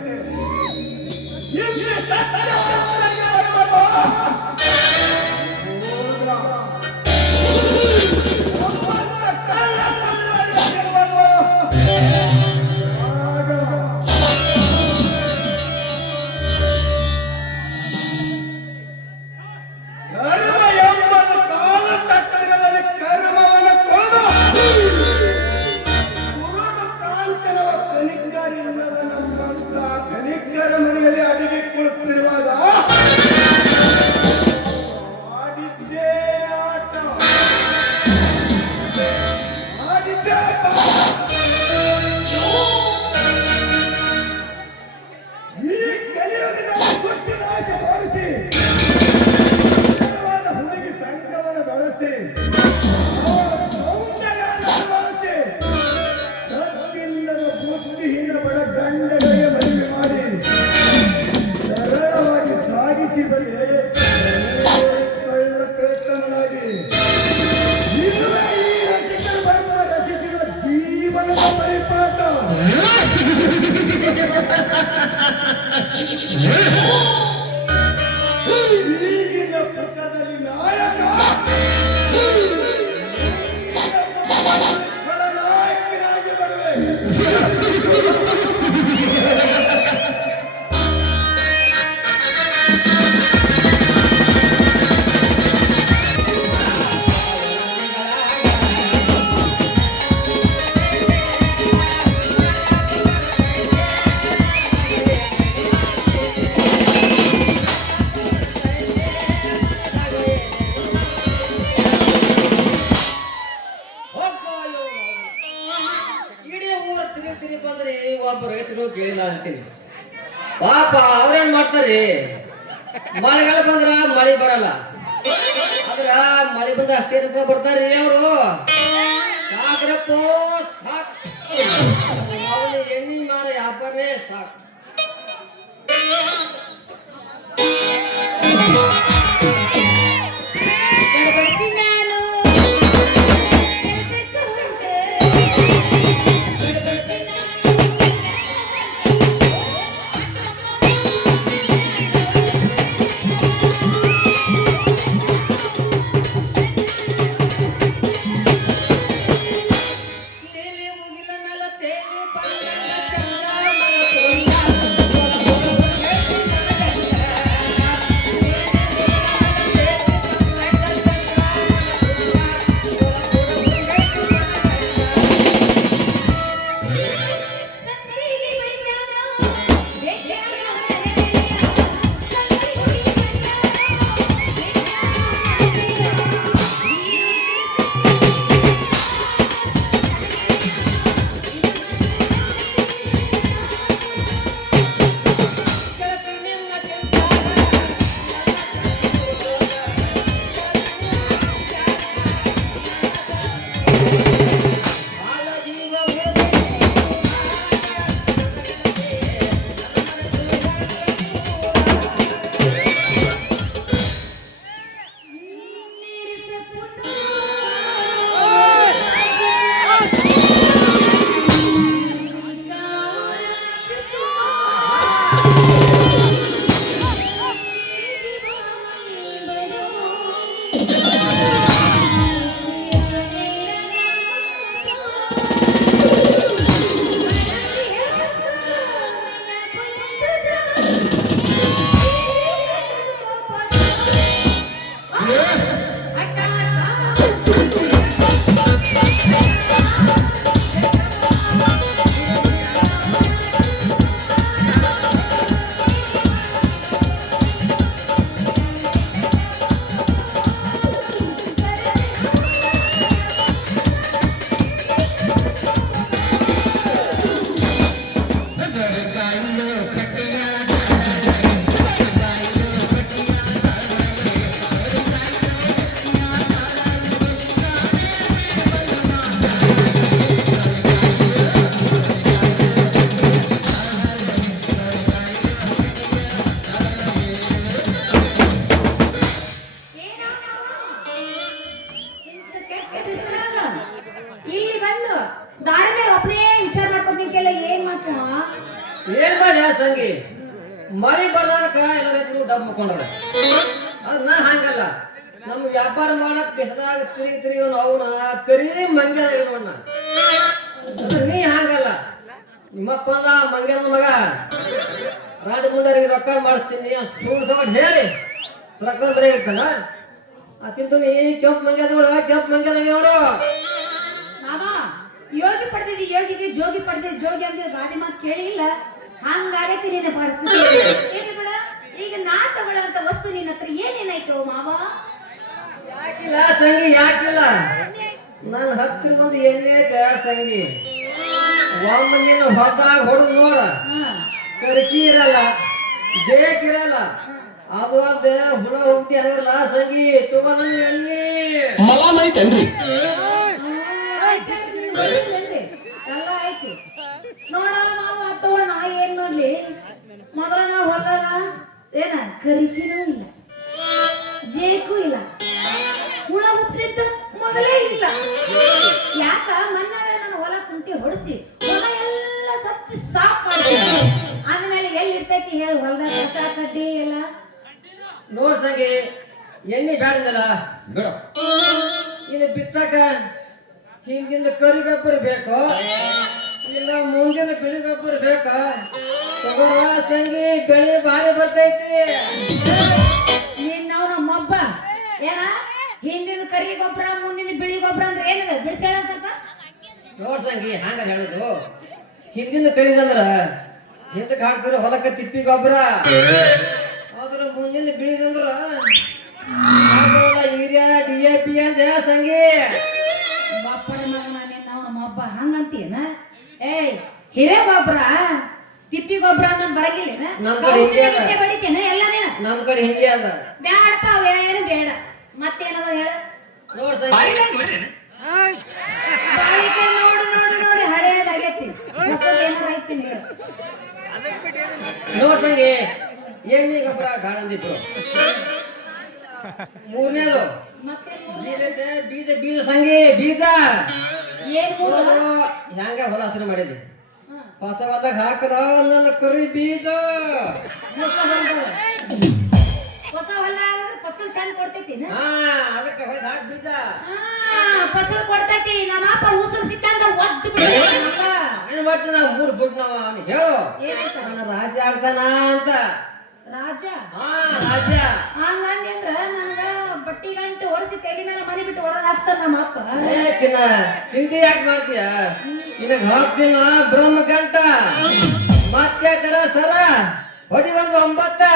ಈಗಿನ ಪುಟದಲ್ಲಿ ನಾಯಕ ನಾಯಕನಾಗಿ ಬರುವೆ. ಇಡೀ ಊರ ತಿರುಗಿ ಬಂದ್ರೆ ಒಬ್ಬ ರೈತರು ಕೇಳಿಲ್ಲ ಅಂತೀನಿ. ಪಾಪ ಅವ್ರೇನ್ ಮಾಡ್ತಾರ್ರಿ, ಮಳೆಗಾಲ ಬಂದ್ರ ಮಳೆ ಬರಲ್ಲ, ಆದ್ರ ಮಳೆ ಬಂದ ಅಷ್ಟೇ ಬರ್ತಾರ್ರಿ ಅವರು. ಸಾಕ್ರಪ್ಪ ಸಾಕ್, ಅವನ ಎಣ್ಣಿ ಮಾರ ವ್ಯಾಪಾರನೇ ಸಾಕು. ಗಡಬಡಿಸಿ ನಾನು ಕೆಲ್ಸಕ್ಕೆ ಹೊರಟೆ. ಗಡಬಡಿಸಿ ನೀಲಿ ಮುಗಿಲ ಮೇಲ ತೇಲಿ ಬಂದಂಗ ಚಂದ್ರ ಮನ ತೋಂದ. ಸಂತಿಗೆ ಬೈಬ್ಯಾನ, ಬೇಡ್ಯಾನ ಹರಳೆಯ. ಸಂತಿಗೆ ಗೆಳತಿ ನಿನ್ನ ಚಿಂತಾನ ಬಾಳ ಜೀವ ಇಲ್ಲಿ ಬಂದು ದಾರಿ ಮೇಲೆ ಒಬ್ಬನೇ ವಿಚಾರ ಮಾಡ್ಕೊಂತಿಂಕೆಲ್ಲ ಏನ್ ಮಾತು? ಏನ್ ಮಾಡಿ ಸಂಗಿ, ಮಳಿ ಬರ್ದಾಕ ಎಲ್ಲ ರೈತರು ಡಬ್ ಮುಕ್ಕೊಂಡ್ರ. ಅದ್ರ ನಾ ಹಂಗಲ್ಲ, ನಮ್ ವ್ಯಾಪಾರ ಮಾಡಕ್ ಬೆಸದಾಗ ತಿರುಗಿ ಅವನ ಕರಿ ಮಂಗ್ಯ ನೋಡ್ನ. ನೀ ಹಂಗಲ್ಲ, ನಿಮ್ಮಪ್ಪನ ಮಂಗ್ಯನ ಮಗ ರಾಡಿ ಮುಂಡರಿಗೆ ರೊಕ್ಕ ಮಾಡಿಸ್ತೀನಿ ಸುಳ್ಳು ತಗೊಂಡು ಹೇಳಿ ರೊಕ್ಕ ಬರೀ ಇರ್ತಾನ. ತಿಂತೀನಿ ಕೆಂಪ್ ಮಂಗ್ಯದ ಕೆಂಪ್ ಮಂಗ್ಯದ ನೋಡು. ಮಾವ, ಯೋಗಿ ಪಡೆದಿದ್ದು ಯೋಗಿಗೆ, ಜೋಗಿ ಪಡೆದಿದ್ದು ಜೋಗಿ ಅಂದ್ರೆ ಗಾದೆ ಮಾತು ಕೇಳಿಲ್ಲ. ಹಂಗಾಗೈತಿ ನಿನ್ನ ಪರಿಸ್ಥಿತಿ. ಏನು ಬೇಡ, ಈಗ ನಾ ತಗೊಳ್ಳೋಂತ ವಸ್ತು ನಿನ್ನ ಹತ್ರ ಏನೇನಾಯ್ತು ಮಾವ? ಯಾಕಿಲ್ಲ ಸಂಗಿ, ಯಾಕಿಲ್ಲ, ನನ್ನ ಹತ್ತಿರ ಒಂದು ಎಣ್ಣೆ ಐತೆ ಸಂಗಿ. ಒಮ್ಮೆ ನೀನು ಹೊಲ್ದಾಗ ಹೊಡೆದು ನೋಡ, ಕರ್ಕಿ ಇರಲ್ಲ, ಬೇಕಿರಲ್ಲ, ಅದು ಅದ ಹುಳ ಹುಟ್ಟಿ ಅದರಲ್ಲ ಸಂಗಿ, ತಗೋದನ್ನ ಎಣ್ಣೆ ಮಲಾಮ್ ಐತೇನ್ರಿ? ಎಲ್ಲ ಆಯ್ತು ನೋಡ ಮಾವ, ತಗೊಂಡ ನಾ ಏನ್ ನೋಡ್ಲಿ. ಮೊದಲ ನಾವು ಹೊಲ್ದಾಗ ಏನ ಕರಿಕಿನೂ ಇಲ್ಲ, ಜೇಕು ಇಲ್ಲ, ಹುಳ ಹುಟ್ಟಿದ್ದ ಮೊದಲೇ ಇಲ್ಲ. ಯಾಕ ಮೊನ್ನೆ ನನ್ನ ಹೊಲ ಕುಂಟಿ ಹೊಡಿಸಿ ಹೊಲ ಎಲ್ಲ ಸ್ವಚ್ಛ ಸಾಫ್ ಮಾಡ್ತೀನಿ. ಆದ್ಮೇಲೆ ಎಲ್ಲಿ ಇರ್ತೈತಿ ಹೇಳಿ ಹೊಲ್ದಾಗ ಕಸ ಕಡ್ಡಿ ಎಲ್ಲ. ನೋಡ್ ಸಂಗಿ, ಎಣ್ಣೆ ಬ್ಯಾಡಲ್ಲ ಬಿಡು. ಇನ್ನು ಬಿತ್ತಕ ಹಿಂದಿಂದ ಕರಿ ಗೊಬ್ಬರ ಬೇಕು, ಇಲ್ಲ ಮುಂದಿನ ಬಿಳಿ ಗೊಬ್ಬರ ಬೇಕಾ? ತಗೋರ ಸಂಗಿ, ಬೆಳೆ ಭಾರಿ ಬರ್ತೈತಿ. ನಿನ್ನವನ ಮಬ್ಬ ಏನ ಹಿಂದಿನ ಕರಿ ಗೊಬ್ಬರ ಮುಂದಿನ ಬಿಳಿ ಗೊಬ್ಬರ ಅಂದ್ರೆ ಏನದ ಬಿಡಿಸೇಳ ಸ್ವಲ್ಪ. ನೋಡ್ ಸಂಗಿ, ಹಂಗ ಹೇಳುದು, ಹಿಂದಿನ ಕರಿದಂದ್ರ ಹಿಂದಕ್ಕೆ ಹಾಕ್ತಿರೋ ಹೊಲಕ್ಕ ತಿಪ್ಪಿ ಗೊಬ್ಬರ, ಆದ್ರ ಮುಂದಿನ ಬಿಳಿದಂದ್ರ ಯೂರಿಯಾ DAP ಅಂತ ಸಂಗಿ. ಬಾಪನ ಮಗನ ನಿನ್ನವನ ಮಬ್ಬ ಹಂಗಂತೀನ? ಏಯ್ ಹಿರೇ ಗೊಬ್ಬರ ತಿಪ್ಪಿ ತಿಪ್ಪಿ ಗೊಬ್ಬರ ಅನ್ನೋದು ಬರಂಗಿಲ್ಲ ನಮ್ ಕಡೆ ಹಿಂಗೆ ಅದ. ಬಡಿತೇನೆ ಎಲ್ಲನೇನ ನಮ್ ಕಡೆ ಹಿಂಗೆ ಅದ ಬ್ಯಾಡಪ್ಪ ಅವೇನು ಬೇಡ ಮತ್ತೇನದ ಹೇಳ ನೋಡ್ ತಂಗಿ ಬಾಳಿಕೆ ನೋಡು ನೋಡು ನೋಡಿ ಹಳೇದಾಗೈತಿ ಹೊಸದ್ ಏನಾರ ಐತಿ ಹೇಳು ನೋಡ್ ತಂಗಿ ಎಣ್ಣೆ ಗೊಬ್ಬರ ಬೇಡ ಅಂದಿಟ್ಟು ಮೂರನೇದು ಮತ್ತೆ ಬೀಜ ಐತೆ, ಬೀಜ ಬೀಜ ಸಂಗಿ ಬೀಜ ಏನ್ ಮೂರು ನೋಡು ಹೆಂಗ ಹೊಲ ಹಸಿರು ಮಾಡಿದೆ ಹೊಸ ಹೊಲದಾಗ ಹಾಕದ ನನ್ನ ಕರಿ ಬೀಜ ಹೊಸ ಹೊಲ ಹೊಸ ಹೊಲ ಫಸಲ್ ಚಂದ ಕೊಡ್ತೈತಿ ಹಾ ಅದಕ್ಕೆ ಹೊಯ್ದು ಹಾಕಿ ಬೀಜ ಫಸಲ್ ಕೊಡ್ತೈತಿ ನಮ್ಮ ಅಪ್ಪ ಉಸುರು ಸಿಕ್ಕಂಗ ಒದ್ದು ಬಿಡ್ತೈತಿ ನಮ್ಮ ಏನು ಮಾಡ್ತೀವಿ ನಾವು 3 ಫುಟ್ ನಾವು ಅವ್ನು ಹೇಳು ಏನಂತ? ನನ್ನ ರಾಜ್ಯ ಆಗ್ತಾನ ಅಂತ ರಾಜ ಹಾ ರಾಜ್ಯ ಹಂಗಂದ್ರ ನನಗ ಬಟ್ಟಿ ಗಂಟು ಒರೆಸಿ ತಲೆ ಮೇಲೆ ಮನೆ ಬಿಟ್ಟು ಹೊರಗೆ ಹಾಕ್ತಾರ ನಮ್ಮ ಅಪ್ಪ ಏ ಚಿನ್ನ ಚಿಂತೆ ಯಾಕೆ ಮಾಡ್ತೀಯ ನಿನಗ ಹಾಕ್ತೀನ ಬ್ರಹ್ಮ ಗಂಟ ಮತ್ತೆ ಕಡ ಸರ ಹೊಡಿ ಒಂದು 9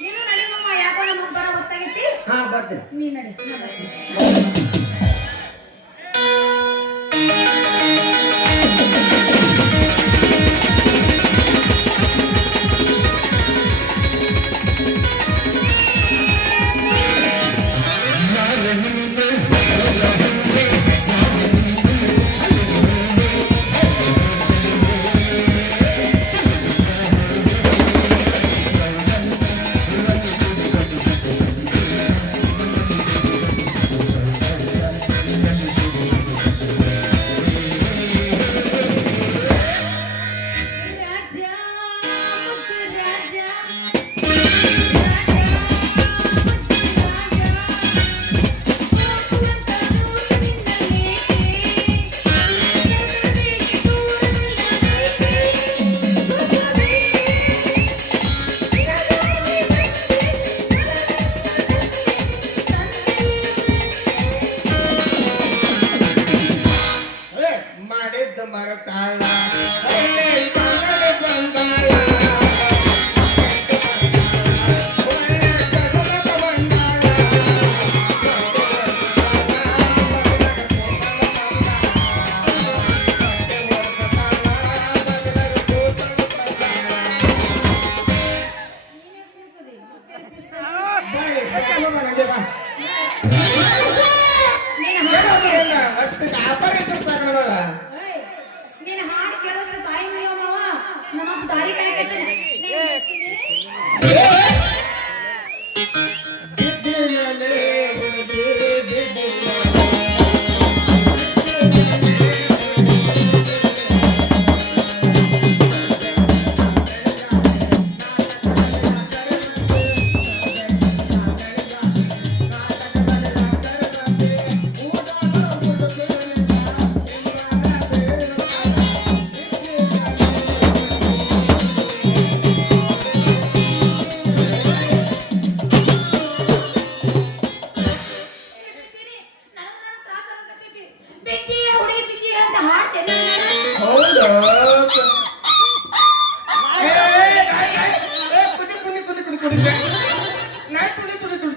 ನೀನು ನಡಿ ಮಮ್ಮ ಯಾಕೋ ನಮಗ್ ಬರೋ ಹೊತ್ತಾಗೈತಿ ಹಾ ಬರ್ತೀನಿ ನೀ ನಡಿ ನಾ ಬರ್ತೀನಿ. ದಾರಿ ಕಾಯ್ಕತ್ತೇನೆ ಬಿದ್ದಿಯ ಹುಡುಗಿ ಬಿದ್ದಿಯ ಅಂತ ಹಾಡ್ತೇನೆ ಹೌದಾ ಏ, ಕುಡಿ ಕುಡಿ ಕುಡಿ ಕುಡಿ ಕುಡಿ ನಾ ತುಳಿ ತುಳಿ ತುಳಿ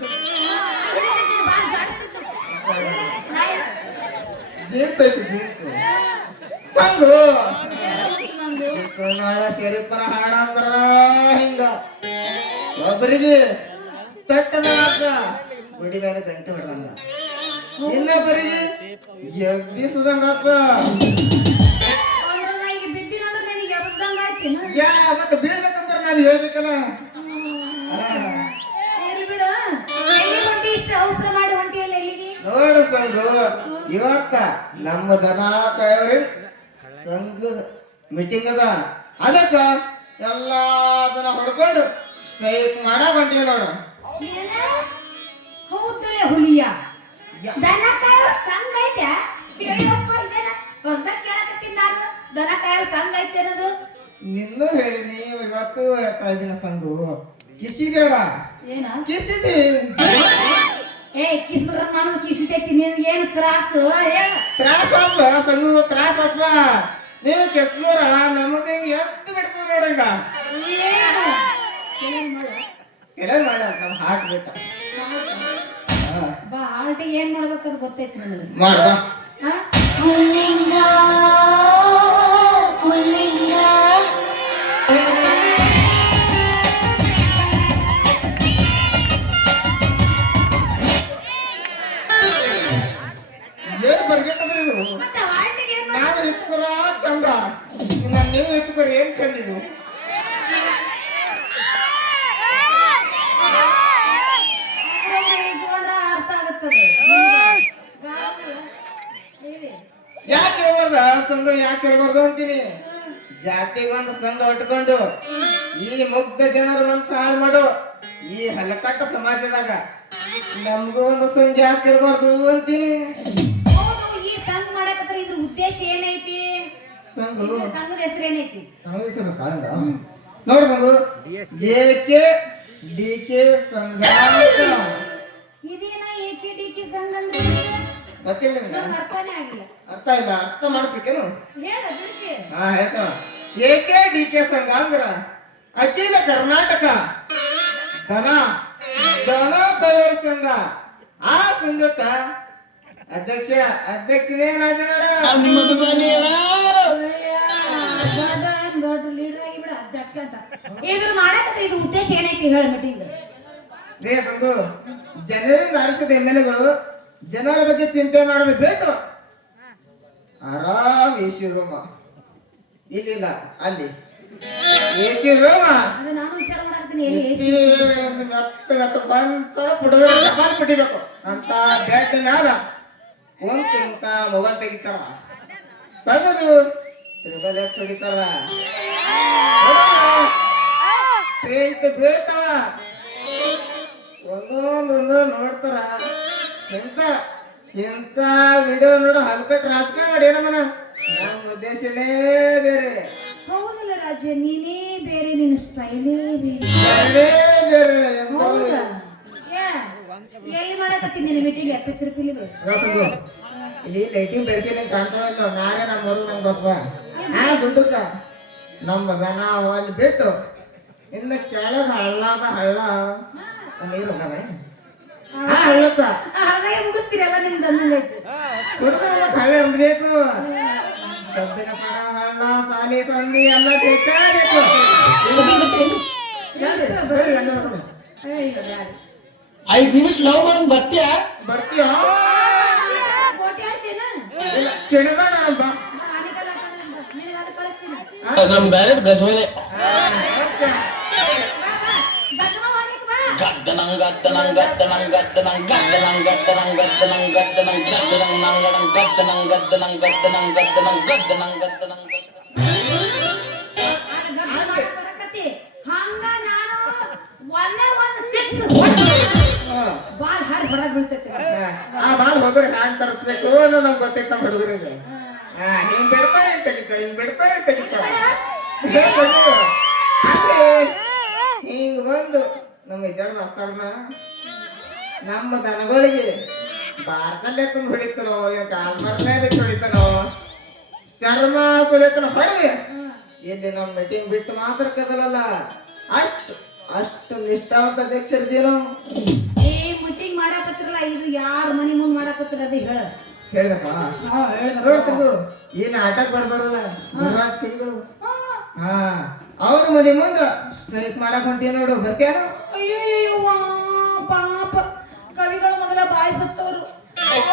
ಜೀನ್ಸ್ ಐತಿ ಜೀನ್ಸ್ ಸಂಗು ಸೇರಿಪರ ಹಾಡಂದ್ರ ಹಿಂಗ ಒಬ್ಬರಿಗೆ ತಟ್ಟದ ಗುಡಿ ಮೇಲೆ ಗಂಟೆ ಹೊಡ್ದಂಗ ಇನ್ನೊಬ್ಬರಿಗೆ ಎಬ್ಬಿಸುದಂಗಪ್ಪ ಈಗ ಬಿದ್ದಿನಂದ್ರೆ ನನಗೆ ಎಬ್ಬಿಸ್ದಂಗ ಆಯ್ತೇನ ಯಾ ಮತ್ತೆ ಬೀಳ್ಬೇಕಂದ್ರೆ ನಾನು ಹೇಳ್ಬೇಕಲ್ಲ ಇರ್ಲಿ ಬಿಡು ಎಲ್ಲಿ ಹೊಂಟಿ ಇಷ್ಟು ಅವಸರ ಮಾಡಿ ಹೊಂಟಿಯಲ್ಲ ಎಲ್ಲಿಗೆ ನೋಡು ಸಂಘ ಇವತ್ತ ನಮ್ಮ ದನ ಕಾಯೋರಿ ಸಂಘ ಮೀಟಿಂಗ್ ಅದ ಅದಕ್ಕ ಎಲ್ಲಾ ದನ ಹೊಡ್ಕೊಂಡು ಸ್ಟ್ರೈಕ್ ಮಾಡಕ್ ಹೊಂಟಿವಿ ನೋಡು ಹೌದಲೇ ಹುಲಿಯ ದನ ಕಾಯೋ ಸಂಘ ಐತೆ ಹೊಸದಾಗ ಕೇಳಕತ್ತೀನಿ ನಾನು ದನ ಕಾಯೋ ಸಂಘ ಐತೆ ಅನ್ನೋದು ನಿನ್ನೂ ಹೇಳಿನಿ ಇವತ್ತು ಹೇಳ್ತಾ ಇದ್ದೀನಿ ಸಂಘು ಕಿಸಿ ಬೇಡ ಏನ ಕಿಸಿದಿ ಏ ಕಿಸಿದ್ರ ನಾನು ಕಿಸಿತೈತಿ ನಿನ್ಗೆ ಏನು ತ್ರಾಸು ಹೇಳ ತ್ರಾಸ ಆತ ಸಂಘು ತ್ರಾಸ ಆತ ನೀವು ಕೆಸ್ದೂರ ನಮಗ ಎದ್ದು ಬಿಡ್ತದ ನೋಡಂಗ ಕೆಲ ಮಾಡ ನಮ್ ಹಾಟ್ ಬೇಕ ಬಾ ಆಲ್ಟಿಗೆ ಏನ್ ಮಾಡ್ಬೇಕದು ಗೊತ್ತೈತಿ ನನಗೆ ಮಾಡ್ದ ಹಾ ಪುಲ್ಲಿಂಗ ಪುಲ್ಲಿಂಗ ಏನ್ ಬರ್ಗೆಟ್ಟದ್ರಿ ಇದು ಮತ್ತೆ ಆಲ್ಟಿಗೆ ಏನ್ ನಾನು ಹೆಚ್ಚುಕರ ಚಂದ ಇನ್ನ ನೀವು ಹೆಚ್ಚುಕರ ಏನ್ ಚಂದ ಇದು ಇಟ್ಕೊಂಡ್ರ ಅರ್ಥ ಆಗತ್ತದ ಹೇಳಿ ಯಾಕೆ ಇರಬಾರ್ದ ಸಂಘ ಯಾಕೆ ಇರಬಾರ್ದು ಅಂತೀನಿ ಜಾತಿಗೊಂದು ಸಂಘ ಹೊಟ್ಕೊಂಡು ಈ ಮುಗ್ಧ ಜನರ ಮನಸ್ಸು ಹಾಳು ಮಾಡು ಈ ಹಲಕಟ್ಟ ಸಮಾಜದಾಗ ನಮ್ಗೂ ಒಂದು ಸಂಘ ಯಾಕೆ ಇರಬಾರ್ದು ಅಂತೀನಿ ಹೌದು ಈ ಸಂಘ ಮಾಡಕತ್ರ ಇದ್ರ ಉದ್ದೇಶ ಏನೈತಿ ಸಂಘ ಇದ್ರ ಸಂಘದ ಹೆಸರು ಏನೈತಿ ಸಂಘ ಕಾರಂಗ ನೋಡು ಸಂಘ ಏಕೆ ಡಿ ಕೆ ಸಂಘ ಅಂತ. ಇದೇನ ಏಕೆ ಡಿಕೆ ಸಂಘ ಅಂದ್ರೆ ಗೊತ್ತಿಲ್ಲ ನಿಮ್ಗೆ? ನಂಗ್ ಅರ್ಥನೇ ಆಗಿಲ್ಲ ಅರ್ಥ ಇಲ್ಲ ಅರ್ಥ ಮಾಡಿಸ್ಬೇಕೇನು ಹೇಳ ಬಿಡ್ತಿ ಹಾ ಹೇಳ್ತಾವ ಏಕೆ ಡಿ ಕೆ ಸಂಘ ಅಂದ್ರ ಅಖಿಲ ಕರ್ನಾಟಕ ದನ ದನ ಕಾಯೋರ್ ಸಂಘ ಆ ಸಂಘಕ್ಕ ಅಧ್ಯಕ್ಷನೇ ದೊಡ್ಡ ಲೀಡರ್ ಆಗಿ ಬಿಡ ಅಧ್ಯಕ್ಷ ಅಂತ ಇದ್ರ ಮಾಡಕತ್ರ ಇದ್ರ ಉದ್ದೇಶ ಏನೈತಿ ಹೇಳ ಮೀಟಿಂಗ್ ರೇ ಸಂಘು ಜನರಿಂದ ಆರಿಸಿದ ಎಮ್ಮೆಲ್ಲೆಗಳು ಜನರ ಬಗ್ಗೆ ಚಿಂತೆ ಮಾಡೋದು ಬಿಟ್ಟು ಆರಾಮ್ ಎಸಿ ರೂಮ ಇಲ್ಲಿಲ್ಲ ಅಲ್ಲಿ ಎಸಿ ರೂಮ ಅದ ನಾನು ವಿಚಾರ ಮಾಡಾಕ್ತೀನಿ ಮೆತ್ತ ಬಂದ್ ಸಲ ಪುಟದ ಬಂದ್ ಬಿಟ್ಟಿಬೇಕು ಅಂತ ಬೆಡ್ ಮ್ಯಾಲ ಒಂದ್ ಮೊಬೈಲ್ ತೆಗಿತಾರ ತೆಗೆದು ತ್ರಿಬಲ್ ಎಕ್ಸ್ ಹೊಡಿತಾರ ಪ್ರಿಂಟ್ ಬೀಳ್ತಾವ ಒಂದೊಂದು ನೋಡ್ತಾರ ಎಂತ ಎಂತ ವಿಡಿಯೋ ನೋಡು ಹಲ್ಕಟ್ ರಾಜಕಾರಣ ಮಾಡಿ ಏನಮ್ಮನ ನಮ್ಮ ಉದ್ದೇಶನೇ ಬೇರೆ ಹೌದಲ್ಲ ರಾಜ ನೀನೇ ಬೇರೆ ನಿನ್ನ ಸ್ಟೈಲೇ ಬೇರೆ ಬೇರೆ ಬೇರೆ ಎಂತ ಹೌದಾ ಯಾ ಎಲ್ಲಿ ಮಾಡಕತ್ತೀನಿ ನಿನ್ನ ಮೀಟಿಂಗ್ ಎತ್ತಿರ್ಪಿಲಿ ಇವತ್ತೊಂದು ಇಲ್ಲಿ ಲೈಟಿಂಗ್ ಬೆಳಗ್ಗೆ ನಿಂಗೆ ಕಾಣ್ತಾವಲ್ಲ ನಾನೇ ನಮ್ಮ ಮರು ನಂಗೆ ಗೊತ್ತ ಆ ಗುಂಡಕ್ಕ ನಮ್ಮ ದನ ಅಲ್ಲಿ ಬಿಟ್ಟು ಇನ್ನು ಕೆಳಗ ಹಳ್ಳದ ಹಳ್ಳ ನೀರು ಹೋಗಲ್ಲ ಆ ಹಳ್ಳಕ್ಕ ಹಳದಾಗೆ ಮುಗಿಸ್ತೀರಲ್ಲ ನಿಮ್ದು ಅನ್ನಂಗೈತಿ ಹುಡುಗರ ಹಳ್ಳ ಬೇಕು ಕಬ್ಬಿನ ಪಡ ಹಳ್ಳ ಸಾಲಿ ತಂದಿ ಎಲ್ಲ ಬೇಕಾಗಬೇಕು ಬರ್ರಿ ಎಲ್ಲ ನೋಡ್ರಿ. ಅಯ್ಯೋ ಬ್ಯಾಡ 5 ನಿಮಿಷ ಲವ್ ಮಾಡೋದು ಬರ್ತೀಯಾ? ಬರ್ತೀಯ ಕೋಟಿ ಆಡ್ತೇನ ಚಿಣಗಾಡ ಆನಿಕಲ್ಲ ನೀನ್ ಅದನ್ನ ಕಳಿಸ್ತೀನಿ. ನಮ್ ಬ್ಯಾರೆ ಗಜವಲೆ ಬಸವ ಹೊರ್ಲಿಕ್ ಬಾ. ಗದ್ದನಂಗ್ ಗದ್ದನಂಗ್ ಗದ್ದನಂಗ್ ಗದ್ದನಂಗ್ ಗದ್ದನಂಗ್ ಗದ್ದನಂಗ್ ಗದ್ದನಂಗ್ ಗದ್ದನಂಗ್ ಗದ್ದನಂಗ್ ನಂಗಡಂಗ್ ಗದ್ದನಂಗ್ ಗದ್ದನಂಗ್ ಗದ್ದನಂಗ್ ಗದ್ದನಂಗ್ ಗದ್ದನಂಗ್ ಗದ್ದನಂಗ್ ಬರಕತ್ತಿ ಹಂಗ ನಾನು ಒಂದೇ ಒಂದು ಸಿಕ್ಸ್ ಬಾಲ್ ಹಾರಿ ಹೊರಗ್ ಬೀಳ್ತೈತಿ. ಆ ಬಾಲ್ ಹೋದ್ರೆ ಹ್ಯಾಂಗ್ ತರಿಸ್ಬೇಕು ಅನ್ನೋ ನಮ್ಗೆ ಗೊತ್ತೈತೆ ನಮ್ಮ ಹುಡುಗರಿಗೆ. ಹಿಂಗ್ ಬಿಡ್ತಾ ಹಿಂಗ್ ತೆಗಿತ ಹಿಂಗ್ ಬಿಡ್ತಾ ಹಿಂಗ್ ತೆಗಿತ ಹಿಂಗ್ ಬಂದು ನಮ್ಮ ಯಜಮಾನ ಮಾಸ್ತರ್ನ ನಮ್ಮ ದನಗಳಿಗೆ ಬಾರ್ಕಲ್ಲೇ ತುಂಬ ಹೊಡಿತಾನೋ ಕಾಲ್ಮರ್ಲೇ ಬಿಟ್ಟು ಹೊಡಿತಾನೋ ಚರ್ಮ ಸುಲಿತಾನೋ ಹೊಡಿ ಇಲ್ಲಿ ನಮ್ಮ ಮೀಟಿಂಗ್ ಬಿಟ್ಟು ಮಾತ್ರ ಕದಲಲ್ಲ. ಅಷ್ಟು ನಿಷ್ಠಾವಂತ ಅಧ್ಯಕ್ಷರಿದ್ದೀವಿ ನಾವು. ಈ ಮೀಟಿಂಗ್ ಮಾಡಾಕತ್ತಿರಲ್ಲ ಇದು ಯಾರ ಮನಿ ಮುಂದ್ ಮಾಡಾಕತ್ತಿರ ಅದು ಹೇಳ. ಹೇಳ್ಬೇಕಾ ನೋಡ್ತಗೋ ಏನ್ ಆಟಕ್ ಬರ್ಬಾರಲ್ಲ ಗುರುರಾಜ್ ಕಿವಿಗಳು. ಹಾ ಅವ್ರ ಮನೆ ಮುಂದ ಸ್ಟ್ರೈಕ್ ಮಾಡಕ್ ಹೊಂಟಿಯ ನೋಡು, ಬರ್ತೀಯಾನು? ಅಯ್ಯೋ ಪಾಪ ಕವಿಗಳು ಮೊದಲ ಬಾಯಿ ಸತ್ತವರು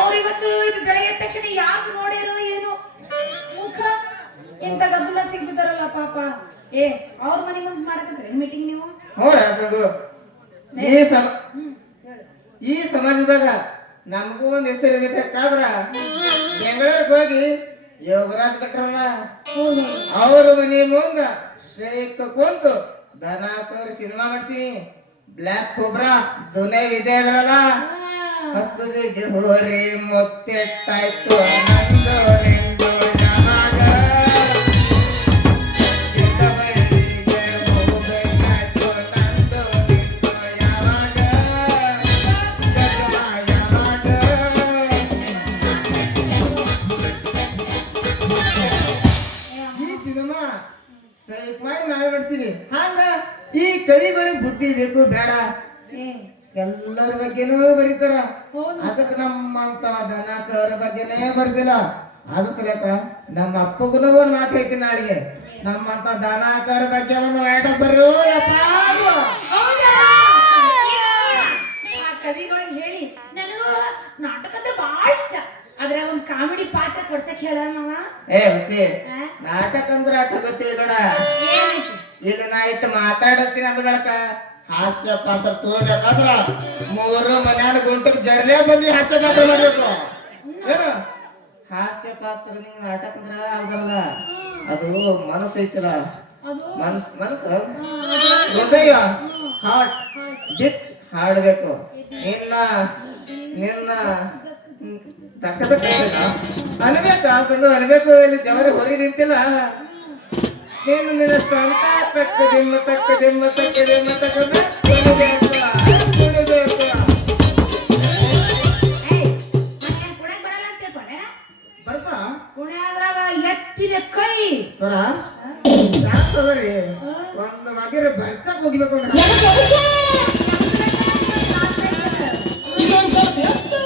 ಅವ್ರಿಗತ್ತು ಇದು ಬೆಳಗ್ಗೆ ತಕ್ಷಣ ಯಾರು ನೋಡಿರೋ ಏನು ಮುಖ ಇಂತ ಗದ್ದಲ ಸಿಗ್ಬಿದ್ದಾರಲ್ಲ ಪಾಪ. ಏ ಅವ್ರ ಮನೆ ಮುಂದೆ ಮಾಡಕತ್ರಿ ಮೀಟಿಂಗ್ ನೀವು? ಹೌರ ಸಂಗು ಈ ಸಮಾಜದಾಗ ನಮಗೂ ಒಂದ್ ಹೆಸರು ಇರಬೇಕಾದ್ರ ಬೆಂಗಳೂರಿಗೆ ಹೋಗಿ ಯೋಗರಾಜ್ ಭಟ್ರಲ್ಲ ಅವ್ರ ಮನೆ ಮುಂದ ಸ್ಟ್ರೈಕ್ ಕುಂತು ದನ ತೋರಿ ಸಿನಿಮಾ ಮಾಡ್ಸಿನಿ. ಬ್ಲ್ಯಾಕ್ ಕೋಬ್ರಾ ದುನೇ ವಿಜಯ್ ಇದ್ರಲ್ಲ ಹಸುವಿಗೆ ಹೋರಿ ಮೊತ್ತೆಟ್ಟಾಯ್ತು ನಂದು ನಿಂದು ಯಾವಾಗ ಬಳ್ಳಿಗೆ ಹೋಗ್ಬೇಕಾಯ್ತು ನಂದು ನಿಂದು ಯಾವಾಗ ಯಾವಾಗ ಈ ಸಿನಿಮಾ ಸ್ಟ್ರೈಕ್ ಮಾಡಿ ನಾವೇ ಬಡ್ಸಿವಿ. ಹಂಗ ಈ ಕವಿಗಳಿಗೆ ಬುದ್ಧಿ ಬೇಕು ಬೇಡ ಎಲ್ಲರ ಬಗ್ಗೆನೂ ಬರೀತಾರ. ಅದಕ್ಕೆ ನಮ್ಮಂತ ದನಕರ ಬಗ್ಗೆನೇ ಬರ್ದಿಲ್ಲ. ಅದು ಸಲಕ ನಮ್ಮ ಅಪ್ಪಗೂ ಒಂದ್ ಮಾತು ಹೇಳ್ತೀನಿ ನಾಳೆಗೆ, ನಮ್ಮಂತ ದನಕರ ಬಗ್ಗೆ ಒಂದು ನಾಟಕ ಬರ್ರಿ ಯಪ್ಪ. ಕವಿಗಳಿಗೆ ಹೇಳಿ ನನಗೂ ನಾಟಕ ಅಂದ್ರೆ ಬಹಳ ಇಷ್ಟ. ಆದ್ರೆ ಒಂದ್ ಕಾಮಿಡಿ ಪಾತ್ರ ಕೊಡ್ಸಕ್ ಹೇಳ ಮಾವ. ಏ ಹುಚ್ಚಿ ನಾಟಕ ಅಂದ್ರೆ ಆಟ ಗೊತ್ತಿಲ್ಲ ನೋಡ. ಈಗ ನಾ ಇಟ್ಟು ಮಾತಾಡತ್ತೀನಿ ಅಂದ ಬೆಳಕ ಹಾಸ್ಯ ಪಾತ್ರ ತೋರ್ಬೇಕಾದ್ರ 3 ಮನ್ಯಾನ ಗುಂಟಕ್ ಜಡ್ಲೇ ಬಂದಿ ಹಾಸ್ಯ ಪಾತ್ರ ಮಾಡ್ಬೇಕು. ಏನು ಹಾಸ್ಯ ಪಾತ್ರ ನಿಂಗೆ ನಾಟಕ ಅಂದ್ರ ಆಗಲ್ಲ. ಅದು ಮನಸ್ಸು ಐತಿಲ್ಲ, ಮನಸ್ಸು ಹೃದಯ ಹಾರ್ಟ್ ಬಿಚ್ ಹಾಡ್ಬೇಕು. ನಿನ್ನ ತಕ್ಕದ ಅನ್ಬೇಕಾ ಸಂಗ ಅನ್ಬೇಕು. ಇಲ್ಲಿ ಜವರಿ ಹೊರಿ ನಿಂತಿಲ್ಲ ನೀನು ನಿನ್ನಷ್ಟು ಅಂತ ತಕ್ಕ ದಿಮ್ಮ ತಕ್ಕ ದಿಮ್ಮ ತಕ್ಕ ದಿಮ್ಮ ತಕ್ಕ ಬರ್ತಾ ಕುಣಿಯಾದ್ರಾಗ ಎತ್ತಿನ ಕೈ ಸರ ಯಾಕರಿ ಒಂದು ಮಗಿರ ಬರ್ಚಕ್ ಹೋಗ್ಬೇಕು. ಇದೊಂದ್ ಸ್ವಲ್ಪ ಎತ್ತು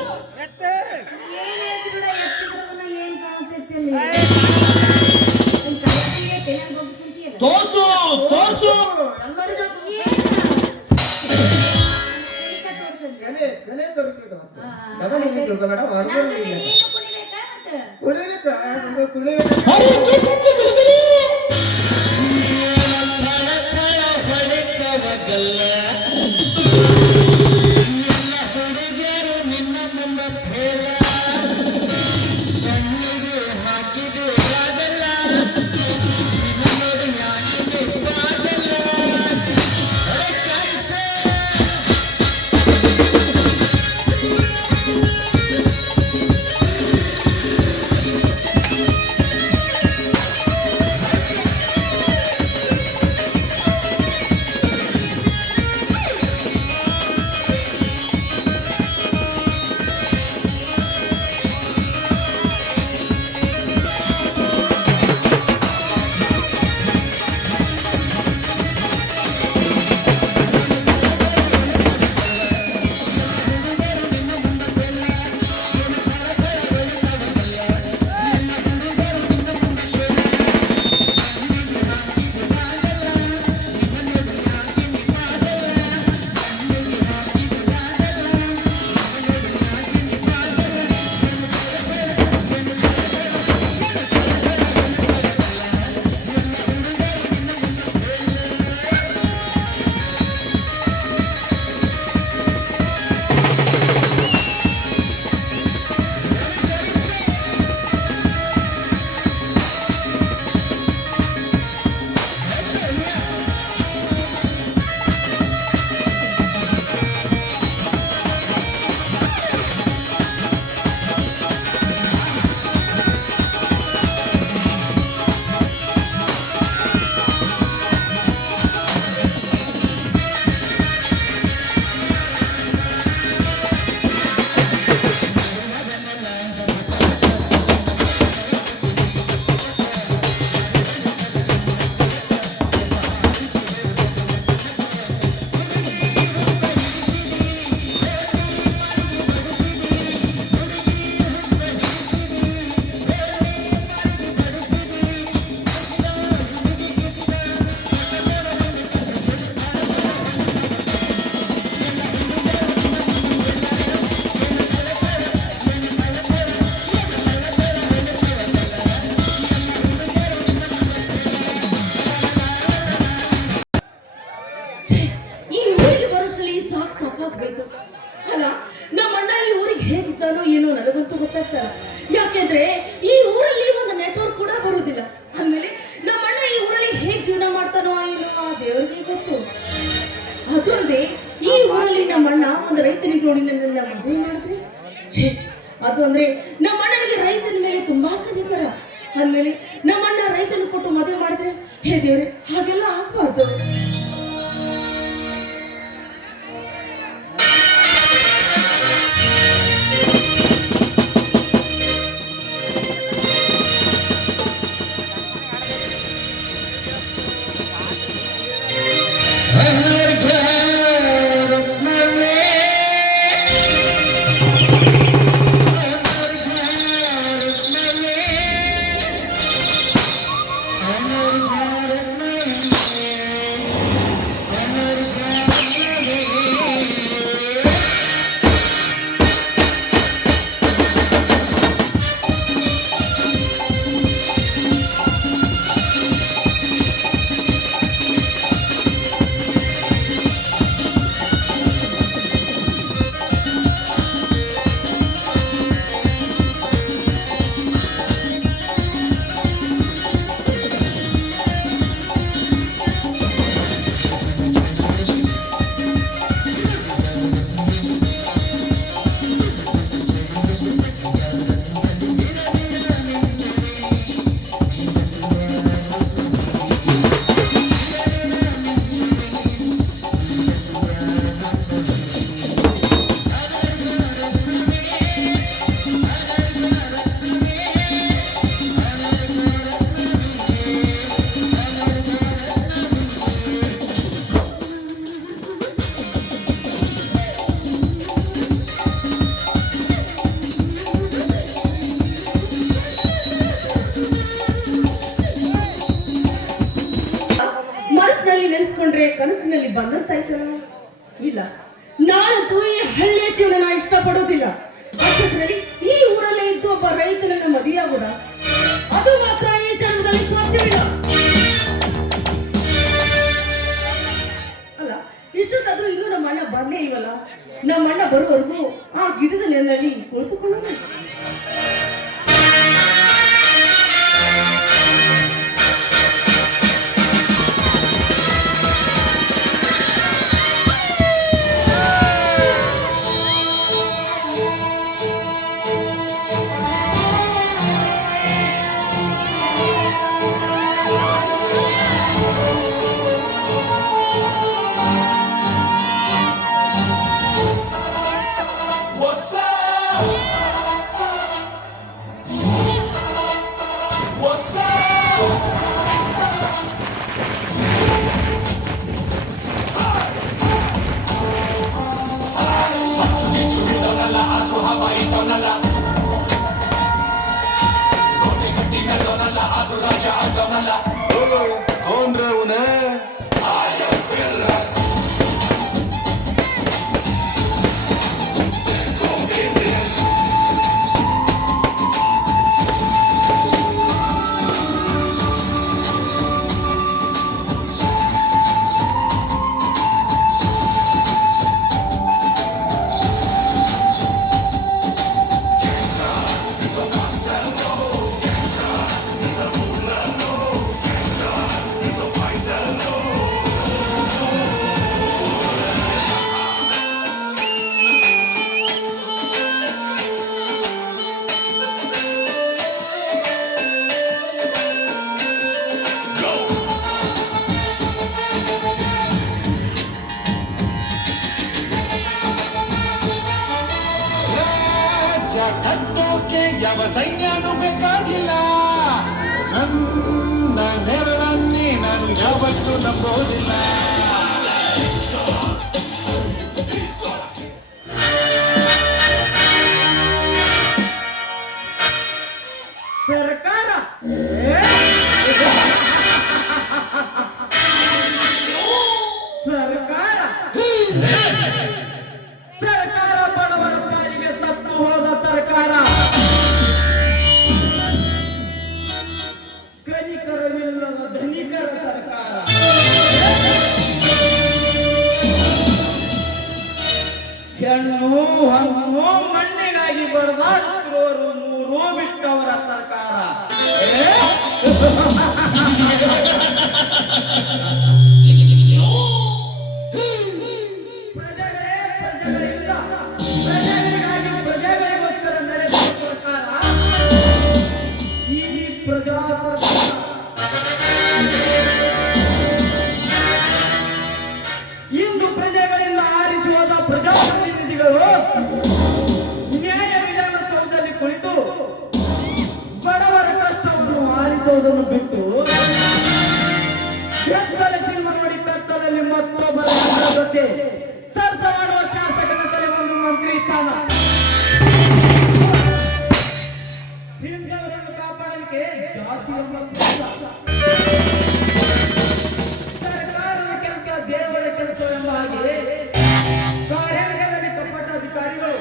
ತೋರ್ಸು ತೋರ್ಸು ಎಲ್ಲರಿಗೂ ಕಲೆ ತೋರಿಸ್ಬೇಕು. ಡಬಲ್ ಹಿಂಗೆ ತಿಳ್ಕೊಬೇಡ, ಹೋಗ್ಬೇಕು. ಅಲ್ಲ, ನಮ್ಮ ಅಣ್ಣ ಈ ಊರಿಗೆ ಹೇಗಿದ್ದಾನೋ ಏನೋ ನನಗಂತೂ ಗೊತ್ತಾಗ್ತಲ್ಲ. ಯಾಕೆಂದ್ರೆ ಈ ಊರಲ್ಲಿ ಒಂದು ನೆಟ್ವರ್ಕ್ ಕೂಡ ಬರುವುದಿಲ್ಲ. ಅಂದ್ಮೇಲೆ ನಮ್ಮ ಅಣ್ಣ ಈ ಊರಲ್ಲಿ ಹೇಗ್ ಜೀವನ ಮಾಡ್ತಾನೋ ಏನೋ ಆ ದೇವರಿಗೆ ಗೊತ್ತು. ಅದು ಅಲ್ಲದೆ ಈ ಊರಲ್ಲಿ ನಮ್ಮ ಅಣ್ಣ ಒಂದು ರೈತನಿಗೆ ನೋಡಿ ನನ್ನ ಮದುವೆ ಮಾಡಿದ್ರೆ, ಛೇ, ಅದು ಅಂದ್ರೆ ನಮ್ಮ ಅಣ್ಣನಿಗೆ ರೈತನ ಮೇಲೆ ತುಂಬಾ ಕನಿಕರ. ಅಂದ್ಮೇಲೆ ನಮ್ಮ ಅಣ್ಣ ರೈತನ ಕೊಟ್ಟು ಮದುವೆ ಮಾಡಿದ್ರೆ, ಹೇ ದೇವ್ರೆ, ಹಾಗೆಲ್ಲ ಆಗ್ಬಾರ್ದು. ನೆನೆಸ್ಕೊಂಡ್ರೆ ಕನಸಿನಲ್ಲಿ ಬಂದಂತಾಯ್ತಲ್ಲ. ಇಲ್ಲ, ನಾನಂತೂ ಈ ಹಳ್ಳಿಯ ಜೀವನ ಇಷ್ಟಪಡೋದಿಲ್ಲ. ಅಷ್ಟರಲ್ಲಿ ಈ ಊರಲ್ಲೇ ಇದ್ದು ಒಬ್ಬ ರೈತನನ್ನು ಮದುವೆಯಾಗುವುದ, ಅದು ಮಾತ್ರ ಈ ಜನ್ಮದಲ್ಲಿ ಸಾಧ್ಯವಿಲ್ಲ. ಅಲ್ಲ, ಇಷ್ಟೊತ್ತಾದ್ರೂ ಇನ್ನೂ ನಮ್ಮ ಅಣ್ಣ ಬರ್ಲೇ ಇಲ್ವಲ್ಲ. ನಮ್ಮ ಅಣ್ಣ ಬರುವವರೆಗೂ ಆ ಗಿಡದ ನೆರಳಲ್ಲಿ ಕುಳಿತುಕೊಳ್ಳೋಣ. कौन रहे उन्हें ಕೆಲಸವನ್ನು ಬಿಟ್ಟು ಕೆತ್ತಲ ಸಿನಿಮಾ ನೋಡಿ ಕತ್ತಲಲ್ಲಿ ಮತ್ತೊಬ್ಬರ ಜೊತೆ ಸರ್ಸ ಮಾಡುವ ಶಾಸಕನ ತಲೆ ಒಂದು ಮಂತ್ರಿ ಸ್ಥಾನ. ಹಿಂದವರನ್ನು ಕಾಪಾಡಲಿಕ್ಕೆ ಜಾತಿ ಎಂಬ ಸರ್ಕಾರದ ಕೆಲಸ ದೇವರ ಕೆಲಸ ಎಂಬ ಹಾಗೆ ಕಾರ್ಯಾಂಗದಲ್ಲಿ ಕಪಟ ಅಧಿಕಾರಿಗಳು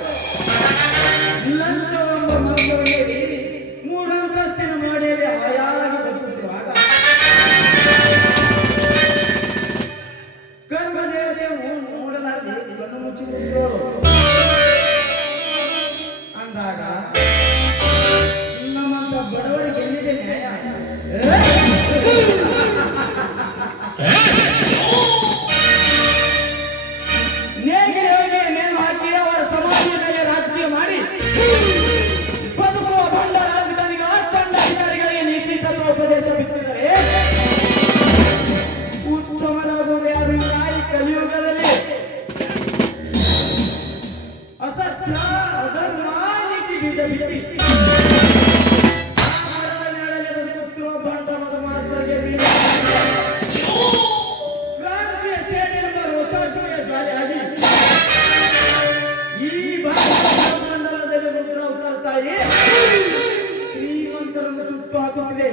ಲಂಚವೆಂಬ ಮಂತ್ರದಲ್ಲಿ ಮೂಢಂತಸ್ತಿನ ಮಾಡಿಯಲ್ಲಿ ಆಯಾಗಿ ಬದುಕುತ್ತಿರುವಾಗ ಕರ್ಮದೇವತೆಯನ್ನು ನೋಡಲಾರದೆ ಕಣ್ಣು ಮುಚ್ಚಿಬಿಟ್ಟಿರೋರು ಅಂದಾಗ ನಮ್ಮಂತ ಬಡವರಿಗೆ ಎಲ್ಲಿದೆ ನ್ಯಾಯ? ನೇಗಿಲಿಗೆ ನೇಮು ಹಾಕಿ ಅವರ ಸಮಾಜದ ಮೇಲೆ ರಾಜಕೀಯ ಮಾಡಿ ಬದುಕುವ ಬಂಡ ರಾಜಕಾರಣಿಗಳ ಸಣ್ಣ ಅಧಿಕಾರಿಗಳಿಗೆ ನೀತಿ ತತ್ವ ಉಪದೇಶ ಬಿಟ್ಟಿದ್ದಾರೆ. ಉತ್ತಮರಾಗುವುದು ಯಾರು ಈ ಕಲಿಯುಗದಲ್ಲಿ? ಅಸತ್ಯ ಅಧರ್ಮ ನೀತಿ ಬೀಜ ಬಿತ್ತಿ ಬದುಕುತ್ತಿರುವ ಬಂಡವಾದ ಮಾಸ್ತರಿಗೆ ರಾಷ್ಟ್ರೀಯ ಸೇನೆಯಿಂದ ರೋಷಾಚರಣೆಯ ಜ್ವಾಲೆಯಾಗಿ ಈ ಭಾರತ ಮಂಡಲದಲ್ಲಿ ಮುಂದಿನ ಅವತಾರ ತಾಯಿ ಶ್ರೀಮಂತರನ್ನು ಸುಟ್ಟು ಹಾಕುತ್ತಿದೆ.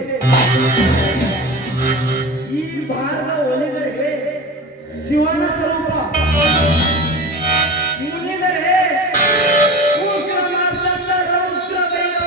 ಈ ಭಾರತ ಒಲಿದರೆ ಶಿವನ ಸ್ವರೂಪ, ಮುನಿದರೆ ಕೂಸಿನ ಮಾರ್ತಾಂಡ ರೌದ್ರ ಬೈರವ.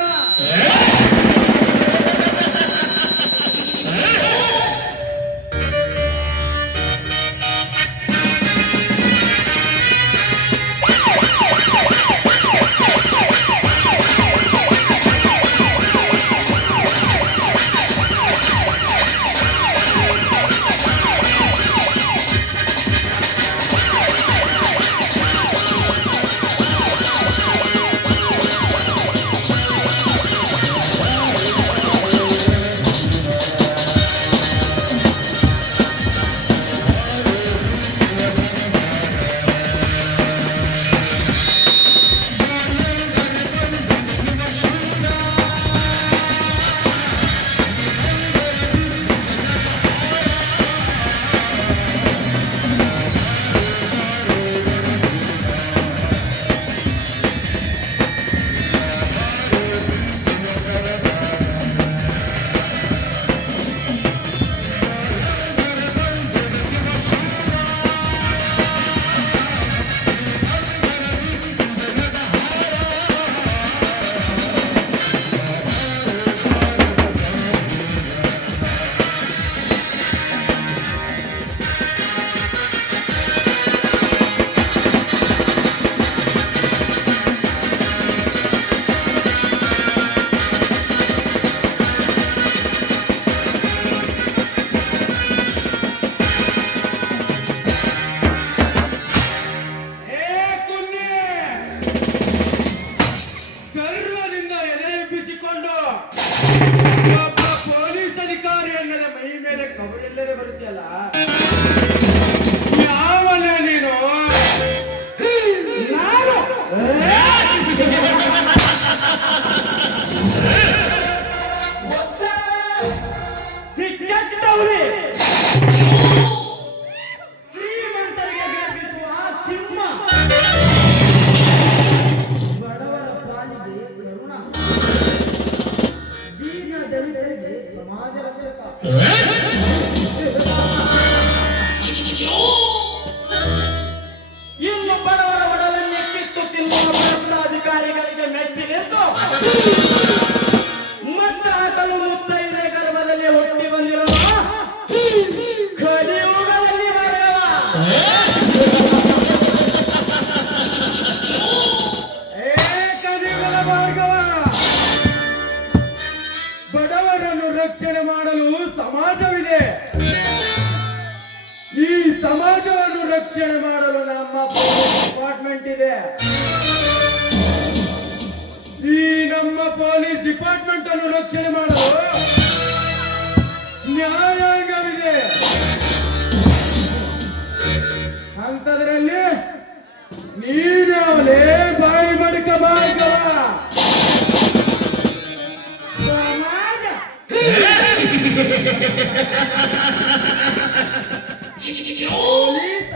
ಶ್ರೀಮಂತರಿಗೆ ಗರ್ಜಿಸುವ ಸಿಂಹ, ಬಡವರ ಪಾಲಿಗೆ ಕರುಣ, ದೀನ ದಲಿತರಿಗೆ ಸಮಾಜ ರಕ್ಷಕ. ಇನ್ನು ಬಡವರ ಒಡಲನ್ನೇ ಕಿತ್ತು ತಿನ್ನುವ ಭ್ರಷ್ಟಾಧಿಕಾರಿಗಳಿಗೆ ಮೆಚ್ಚಿ ನಿಂತು ಮತ್ತ ಹಾಕಲು ಮುತ್ತೈದೆ ಗರ್ಭದಲ್ಲಿ ಹುಟ್ಟಿ ಬಂದಿರುವ ಕಲಿಯುಗದಲ್ಲಿ ವರ್ಗವ. ಕಲಿಯುಗದ ಭಾರ್ಗವ. ಬಡವರನ್ನು ರಕ್ಷಣೆ ಮಾಡಲು ಸಮಾಜವಿದೆ. ಈ ಸಮಾಜವನ್ನು ರಕ್ಷಣೆ ಮಾಡಲು ನಮ್ಮ ಡಿಪಾರ್ಟ್ಮೆಂಟ್ ಇದೆ. ಈ ನಮ್ಮ ಪೊಲೀಸ್ ಡಿಪಾರ್ಟ್ಮೆಂಟ್ ಅನ್ನು ರಕ್ಷಣೆ ಮಾಡಲು ನ್ಯಾಯಾಂಗವಿದೆ. ಅಂತದ್ರಲ್ಲಿ ನೀನೇ ಬಾಯಿ ಮಡಕ ಭಾರ್ಗವ. ಸಮಾಜ ಪೊಲೀಸ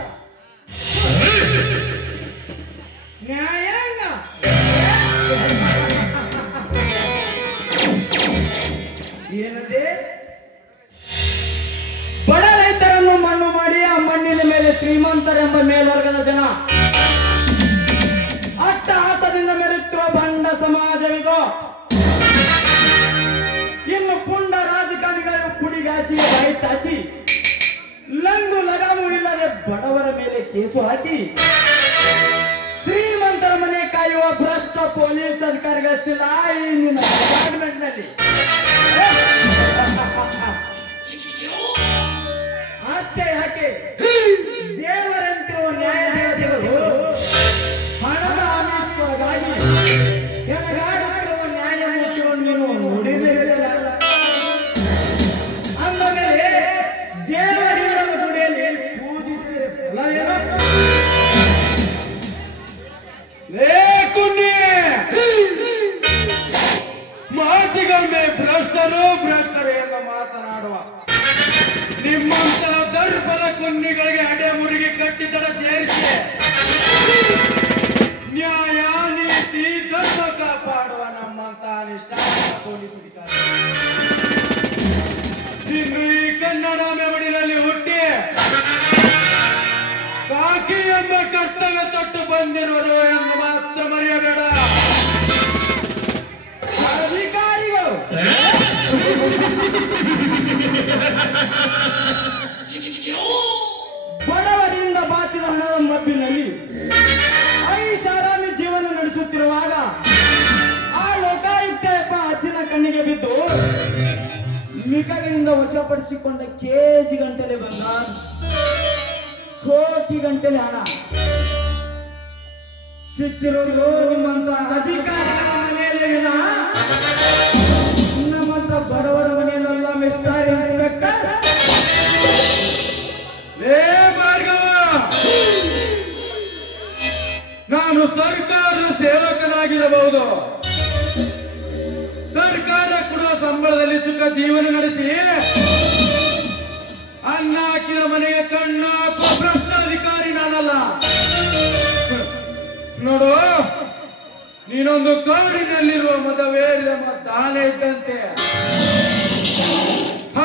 ನ್ಯಾಯಾಂಗ ಏನದೆ ಬಡ ರೈತರನ್ನು ಮಣ್ಣು ಮಾಡಿ ಆ ಮಣ್ಣಿನ ಮೇಲೆ ಶ್ರೀಮಂತರೆಂಬ ಮೇಲ್ವರ್ಗದ ಜನ ಅಟ್ಟಹಾಸದಿಂದ ಮೆರೆಯುತ್ತಿರುವ ಬಂಡ ಸಮಾಜವಿದು. ಇನ್ನು ಪುಂಡ ರಾಜಕಾರಣಿಗಳು ಪುಡಿಗಾಸಿ ಬಾಯಿ ಚಾಚಿ ಲಂಗು ಲಗಾಮು ಇಲ್ಲದೆ ಬಡವರ ಮೇಲೆ ಕೇಸು ಹಾಕಿ ಶ್ರೀಮಂತರ ಮನೆ ಕಾಯುವ ಭ್ರಷ್ಟ ಪೊಲೀಸ್ ಅಧಿಕಾರಿಗಳಷ್ಟಿಲ್ಲ ಈ ನಿನ್ನ ಡಿಪಾರ್ಟ್ಮೆಂಟ್ ನಲ್ಲಿ. ಅಷ್ಟೇ ಯಾಕೆ ದೇವರಂತಿರುವ ನ್ಯಾಯಾಧೀಶರು ಹಣದ ಆಮಿಷವಾಗಿ ಎಣಗಾಡುತ್ತಿರುವ ನ್ಯಾಯಮೂರ್ತಿಗಳನ್ನು ನೀನು ನೋಡಿರಲಿಲ್ಲ. ಅಂದಮೇಲೆ ದೇವರಿರುವ ಗುಡಿಯಲ್ಲಿ ಪೂಜಿಸಿದರೆ ಫಲವೇನು? ಮಾತಿಗೊಮ್ಮೆ ಭ್ರಷ್ಟರು ಎಂದು ಮಾತನಾಡುವ ನಿಮ್ಮಂತ ದರ್ಪದ ಕುನ್ನಿಗಳಿಗೆ ಅಡೆ ಮುರುಗಿ ಕಟ್ಟಿದಡ ಸೇರಿಸಿ ನ್ಯಾಯ ನೀತಿ ಧರ್ಮ ಕಾಪಾಡುವ ನಮ್ಮಂತ ಅನಿಷ್ಟ ಪೊಲೀಸ್ ಅಧಿಕಾರಿ ಇನ್ನು ಈ ಕನ್ನಡ ಮೆಮಡಿನಲ್ಲಿ ಹುಟ್ಟಿ ಕಾಕಿ ಎಂಬ ಕರ್ತವ್ಯ ತೊಟ್ಟು ಬಂದಿರುವರು ಎಂದು ಮಾತ್ರ ಮರೆಯಬೇಡ. ಅಧಿಕಾರಿಗಳು ಬಡವರಿಂದ ಬಾಚಿದ ಹಣದ ಮಬ್ಬಿನಲ್ಲಿ ಐಷಾರಾಮಿ ಜೀವನ ನಡೆಸುತ್ತಿರುವಾಗ ಆ ಲೋಕಾಯುಕ್ತ ಎಂಬ ಅಜ್ಜಿನ ಕಣ್ಣಿಗೆ ಬಿದ್ದು ಮಿಕಗಳಿಂದ ವಶಪಡಿಸಿಕೊಂಡ ಕೆಜಿ ಗಂಟಲೆ ಬಂಗಾರ, ಕೋಟಿ ಗಂಟಲೆ ಹಣ ಸಿಕ್ಕಿರೋದು ನಿಮ್ಮಂತ ಅಧಿಕಾರಿಗಳ ಮನೆಯಲ್ಲಿ ನಮ್ಮಂತ ಬಡವರ ಮನೆಯಲ್ಲ ಮಿಸ್ಟರ್ ಇನ್ಸ್ಪೆಕ್ಟರ್. ನಾನು ಸರ್ಕಾರದ ಸೇವಕನಾಗಿರಬಹುದು, ಸರ್ಕಾರ ಕೊಡುವ ಸಂಬಳದಲ್ಲಿ ಸುಖ ಜೀವನ ನಡೆಸಿ ಅನ್ನ ಹಾಕಿದ ಮನೆಗೆ ಕಣ್ಣ ಹಾಕುವ ಭ್ರಷ್ಟ ಅಧಿಕಾರಿ ನಾನಲ್ಲ. ನೋಡು, ನೀನೊಂದು ಕಾಡಿನಲ್ಲಿರುವ ಮದವೇರಿದ ಮದ್ದಾನೆ ಇದ್ದಂತೆ.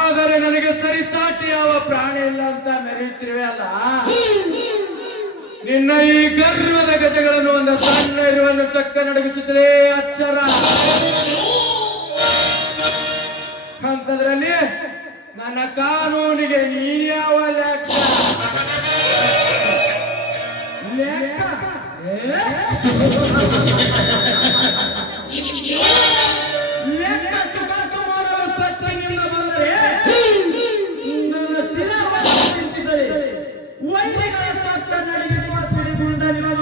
ಆದರೆ ನನಗೆ ಸರಿಸಾಟಿ ಯಾವ ಪ್ರಾಣಿ ಇಲ್ಲ ಅಂತ ಮೆರೆಯುತ್ತಿರುವೆ ಅಲ್ಲ. ನಿನ್ನ ಈ ಗರ್ವದ ಗಜಗಳನ್ನು ಒಂದು ಸಣ್ಣ ಇರುವನ್ನು ಚಕ್ಕ ನಡಗಿಸುತ್ತದೆ ಅಚ್ಚರ. ಅಂತದ್ರಲ್ಲಿ ನನ್ನ ಕಾನೂನಿಗೆ ನೀನ್ಯಾವ ಲೆಕ್ಕ? ಲೆಕ್ಕ ಚುಕಾಟು ಮಾಡಲು ಸತ್ಯನಿಂದ ಬಂದರೆ ನನ್ನ ಶಿರವನ್ನು ಚಿಂತಿಸಲಿ. ವೈದಿಕರ ಸತ್ತ ನಡೆಯುವ ಸಿಡಿಗುಂಡ ನಿಮಗ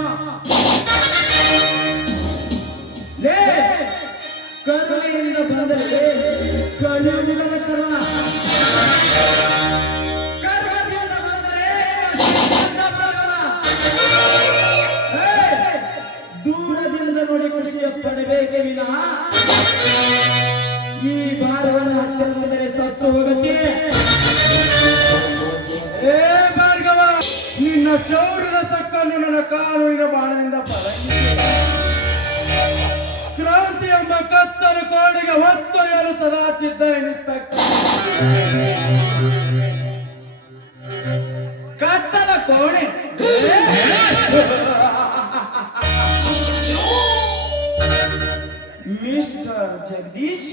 ಲೇ ಕರುಣೆಯಿಂದ ಬಂದರೆ ಕಲಿಯುಗದ ಕರುಣ, ಕರ್ಮದಿಂದ ಬಂದರೆ ದೂರದಿಂದ ನೋಡಿ ಖುಷಿಯ ಪಡಬೇಕೆ ವಿನಃ ಈ ಭಾರವನ್ನು ಹತ್ತಿರ ಬಂದರೆ ಸತ್ತು ಹೋಗತ್ತೆ. ಭಾರ್ಗವ, ನಿನ್ನ ಶೌರ್ಯದ ತಕ್ಕನ್ನು ನನ್ನ ಕಾನೂನಿನ ಬಾಣದಿಂದ ಕ್ರಾಂತಿ ಎಂಬ ಕತ್ತಲು ಕೋಡಿಗೆ ಹೊತ್ತೊಯ್ಯಲು ಸದಾ ಸಿದ್ಧ ಇನ್ಸ್ಪೆಕ್ಟರ್. ಕತ್ತಲ ಕೋಣೆ ಮಿಸ್ಟರ್ ಜಗದೀಶ್,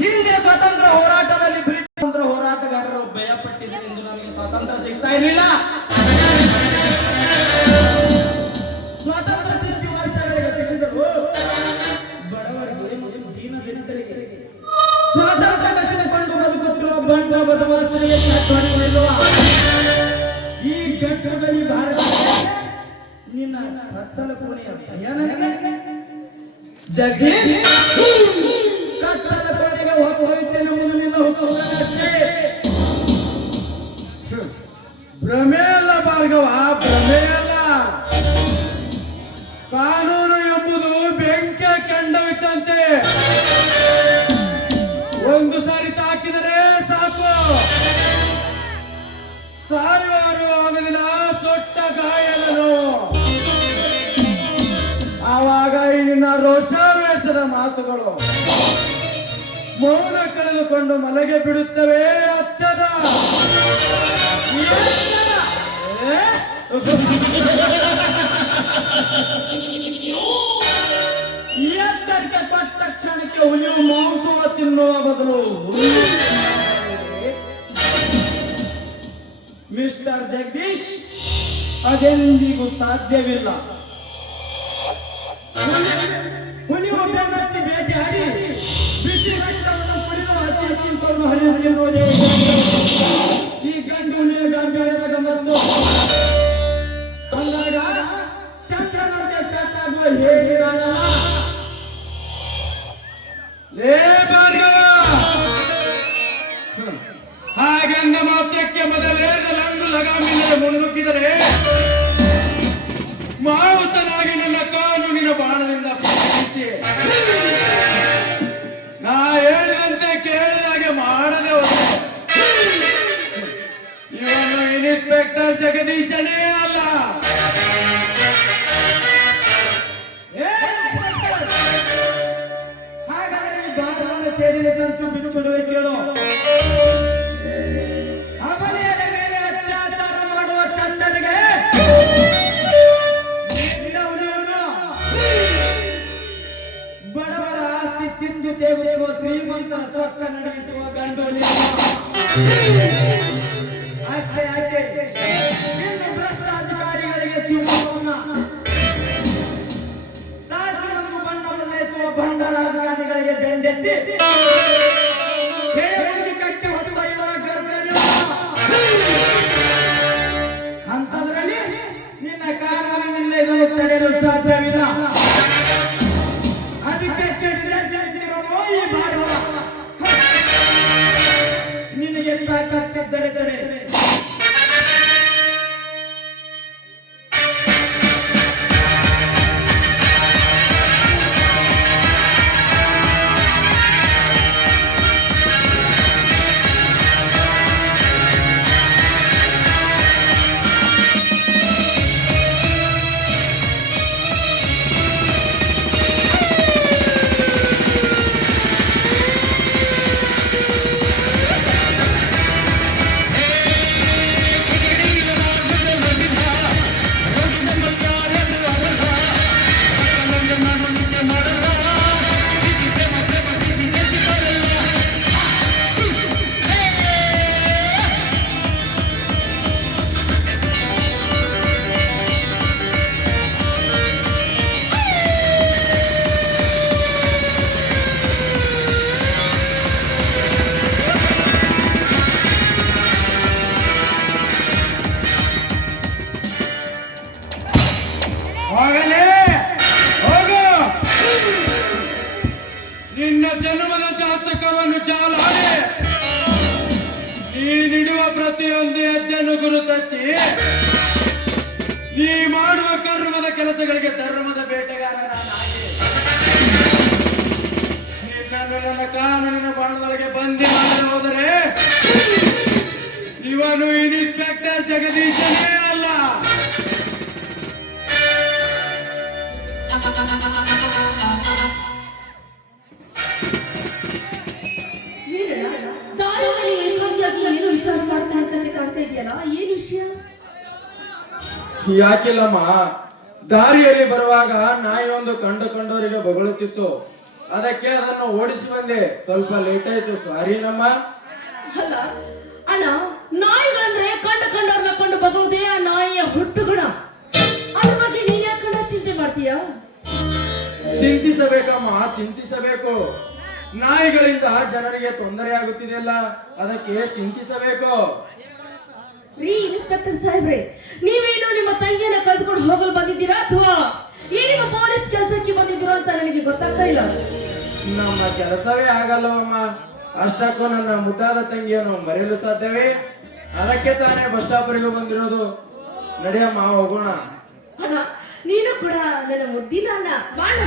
ಹಿಂದೆ ಸ್ವಾತಂತ್ರ್ಯ ಹೋರಾಟದಲ್ಲಿ ಬ್ರಿಟಿಷ್ ಹೋರಾಟಗಾರರು ಭಯಪಟ್ಟಿದ್ದರಿಂದ ನಮಗೆ ಸ್ವಾತಂತ್ರ್ಯ ಸಿಗ್ತಾ ಇರಲಿಲ್ಲ. ಸ್ವಾತಂತ್ರ್ಯ ಸಿಕ್ಕಿ ವರ್ಷಗಳಿಗೆ ಗತಿಸಿದವು ಬಡವರಿಗೆ ಮತ್ತು ದೀನ ದಲಿತರಿಗೆ. ಸ್ವಾತಂತ್ರ್ಯ ಕಸಿದುಕೊಂಡು ಬದುಕುತ್ತಿರುವ ಬಂಡ ಬದಮಾಸರಿಗೆ ಮಾಡಿಕೊಳ್ಳುವ ಈ ಗಂಟುಗಳಿ ಭಾರತ ನಿನ್ನ ಕತ್ತಲ ಕೋಣೆಯ ಭಯಾನಕ ಜಗದೀಶ್. ಕತ್ತಲ ಕೋಣೆಗೆ ಹೋಗುತ್ತೇನೆ ನಿನ್ನ ಹುಟ್ಟುವುದಷ್ಟೇ. ಭ್ರಮೆ ಅಲ್ಲ ಭಾರ್ಗವ, ಭ್ರಮೆ ಅಲ್ಲ. ಕಾನೂನು ಎಂಬುದು ಬೆಂಕಿಯ ಕೆಂಡವಿದ್ದಂತೆ. ಒಂದು ಸಾರಿ ತಾಕಿದರೆ ಮಾತುಗಳು ಮೌನ ಕಳೆದುಕೊಂಡು ಮಲಗೆ ಬಿಡುತ್ತವೆ ಅಚ್ಚದ ಏ? ಈ ಎಚ್ಚರಿಕೆ ಕೊಟ್ಟ ಕ್ಷಣಕ್ಕೆ ಹುಲಿಯು ಮಾಂಸವ ತಿನ್ನುವ ಬದಲು ಮಿಸ್ಟರ್ ಜಗದೀಶ್ ಅದೆಂದಿಗೂ ಸಾಧ್ಯವಿಲ್ಲ. ಹುಲಿ ಒಬ್ಬರನ್ನು ಭೇಟಿಯಾಡಿ ಬಿಸಿ ರಕ್ತವನ್ನು ಕುಡಿದು ಹಸಿ ಮಾಂಸವನ್ನು ಹರಿಯುತ್ತಿರುವುದೇ ಈ ಗಂಡು ಹುಲಿಯ ಗಾಂಭೀರ್ಯದ ಗಮನ. ಅಂದಾಗ ಶಸ್ತ್ರನಂತೆ ಶಸ್ತ್ರಾಗುವ ಹೇಗಿರಲ್ಲ. ಲೇ ಭಾರ್ಗವ, ಹಾಗಂದ ಮಾತ್ರಕ್ಕೆ ಮೊದಲೇರದ ಲಂಗು ಲಗಾಮಿಲ್ಲದೆ ಮುನ್ನುಗ್ಗಿದರೆ ಮಾವುತನಾಗಿ ನನ್ನ ಕಾನೂನಿನ ಬಾಣದಿಂದ ಪ್ರಶ್ನಿಸಿ ನಾ ಹೇಳಿದಂತೆ ಕೇಳಿದಾಗೆ ಮಾಡದೆ ಹೋದೆ. ಇವನು ಇನ್ಸ್ಪೆಕ್ಟರ್ ಜಗದೀಶನೇ ಅಲ್ಲ. ಹಾಗಾದರೆ ಬಾಣವನ್ನು ಸೇರಿದ ಸಂಸು ಬಿಚ್ಚುಡುವೆ ಕೇಳು. ಅಬಲೆಯರ ಮೇಲೆ ಅತ್ಯಾಚಾರ ಮಾಡುವ ಶಸ್ತ್ರನಿಗೆ ಬಡವರ ಆಸ್ತಿ ಚಿಂದು ತೆಗೆಯುವ ಶ್ರೀಮಂತರ ಸ್ವಸ್ಥ ನಡೆಸುವ ಗಂಡು ಅಷ್ಟೇ ಅಷ್ಟೇ ಇನ್ನು ಭ್ರಷ್ಟಾಧಿಕಾರಿಗಳಿಗೆ ಶಿವಮೊಗ್ಗ ರಾಶಿಯನ್ನು ಬಣ್ಣ ಬದಲಿಸುವ ಬಂಡ ರಾಜಕಾರಣಿಗಳಿಗೆ ಬೆಂಡೆತ್ತಿ ಕಟ್ಟಿ ಹೊಡೆಯುವ ಗರ್ಭ ಅಂತದ್ರಲ್ಲಿ ನಿನ್ನ ಕಾನೂನಿನಿಂದ ಇದನ್ನು ತಡೆಯಲು ಸಾಧ್ಯವಿಲ್ಲ. ಅದಕ್ಕೆ ಈ ಭಾರವ ನಿನಗೆ ತಾಕತ್ತಿದ್ದರೆ ತಡೆ. ಹೋಗಲೇ ಹೋಗು, ನಿನ್ನ ಜನ್ಮದ ಜಾತಕವನ್ನು ಚಾಲಾಡಿ ನೀನಿಡುವ ಪ್ರತಿಯೊಂದು ಹೆಜ್ಜೆಯನ್ನು ಗುರುತಚ್ಚಿ ನೀ ಮಾಡುವ ಕರ್ಮದ ಕೆಲಸಗಳಿಗೆ ಧರ್ಮದ ಬೇಟೆಗಾರನಾಗಿ ನಿನ್ನನ್ನು ನನ್ನ ಕಾನೂನಿನ ಬಾಣದೊಳಗೆ ಬಂದಿ ಮಾಡಿ ಹೋದರೆ ಇವನು ಇನ್ಸ್ಪೆಕ್ಟರ್ ಜಗದೀಶನೇ ಅಲ್ಲ. ದಾರಿಯಲ್ಲಿ ಏಕಾಂಗಿಯಾಗಿ ಏನು ವಿಚಾರ ಮಾಡ್ತಾನೆ ಅಂತ ಕಾಣ್ತಾ ಇದೆಯಲ್ಲ, ಏನು ವಿಷಯ? ಯಾಕಿಲ್ಲಮ್ಮ, ದಾರಿಯಲ್ಲಿ ಬರುವಾಗ ನಾಯಿ ಒಂದು ಕಂಡವರಿಗೆ ಬೊಗಳುತ್ತಿತ್ತು. ಅದಕ್ಕೆ ಅದನ್ನು ಓಡಿಸಿ ಬಂದೆ. ಸ್ವಲ್ಪ ಲೇಟ್ ಆಯ್ತು, ಸಾರಿ ನಮ್ಮ. ಅಲ್ಲ ಅಣ್ಣ, ನಾಯಿಗಳಂದ್ರೆ ಕಂಡವ್ರನ್ನ ಕಂಡು ಬಗುವುದೇ ಆ ನಾಯಿಯ ಹುಟ್ಟು ಗುಣ. ಅದ್ರ ಬಗ್ಗೆ ನೀನ್ ಯಾಕಂಡ ಚಿಂತೆ ಮಾಡ್ತೀಯ? ಚಿಂತಿಸಬೇಕಮ್ಮ, ಚಿಂತಿಸಬೇಕು. ನಾಯಿಗಳಿಂದ ಜನರಿಗೆ ತೊಂದರೆ ಆಗುತ್ತಿದೆಯಲ್ಲ, ಅದಕ್ಕೆ ಚಿಂತಿಸಬೇಕು. ರೀ ಇನ್ಸ್ಪೆಕ್ಟರ್ ಸಾಹೇಬ್ರೆ, ನೀವೇನು ನಿಮ್ಮ ತಂಗಿಯನ್ನ ಕಲ್ತ್ಕೊಂಡು ಹೋಗಲು ಬಂದಿದ್ದೀರಾ ಅಥವಾ ಏನೀಗ ಪೊಲೀಸ್ ಕೆಲಸಕ್ಕೆ ಬಂದಿದ್ದೀರೋ ಅಂತ ನನಗೆ ಗೊತ್ತಾಗ್ತಾ ಇಲ್ಲ. ನಮ್ಮ ಕೆಲಸವೇ ಆಗಲ್ಲವಮ್ಮ. ಅಷ್ಟಕ್ಕೂ ನನ್ನ ಮುದ್ದಾದ ತಂಗಿಯನ್ನು ಮರೆಯಲು ಸಾಧ್ಯವೇ? ಅದಕ್ಕೆ ತಾನೇ ಬಸ್ ಸ್ಟಾಪ್ವರೆಗೂ ಬಂದಿರೋದು. ನಡೆಯಮ್ಮ, ಹೋಗೋಣ. ಅಣ್ಣ, ನೀನು ಕೂಡ ನನ್ನ ಮುದ್ದಿನ ಅಣ್ಣ. ಬಾಣ.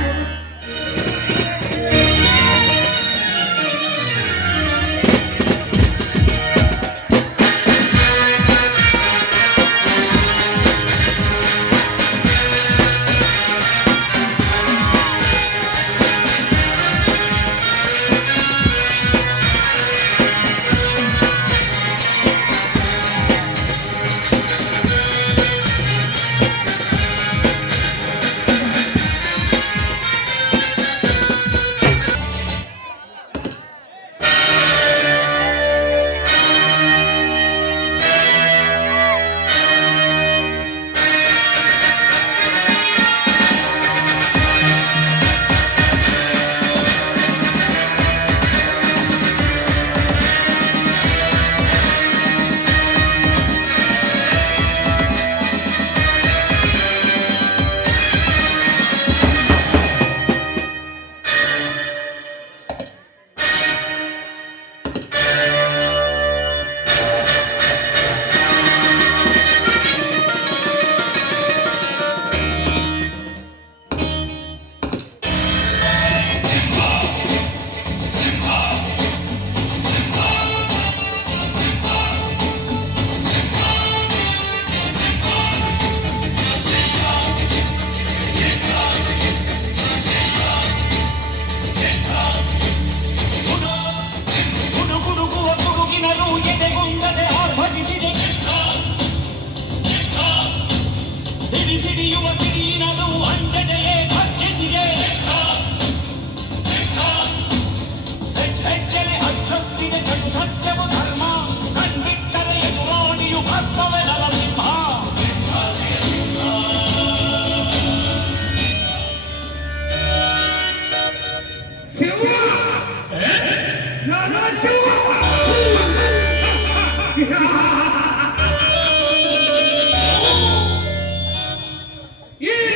ಈ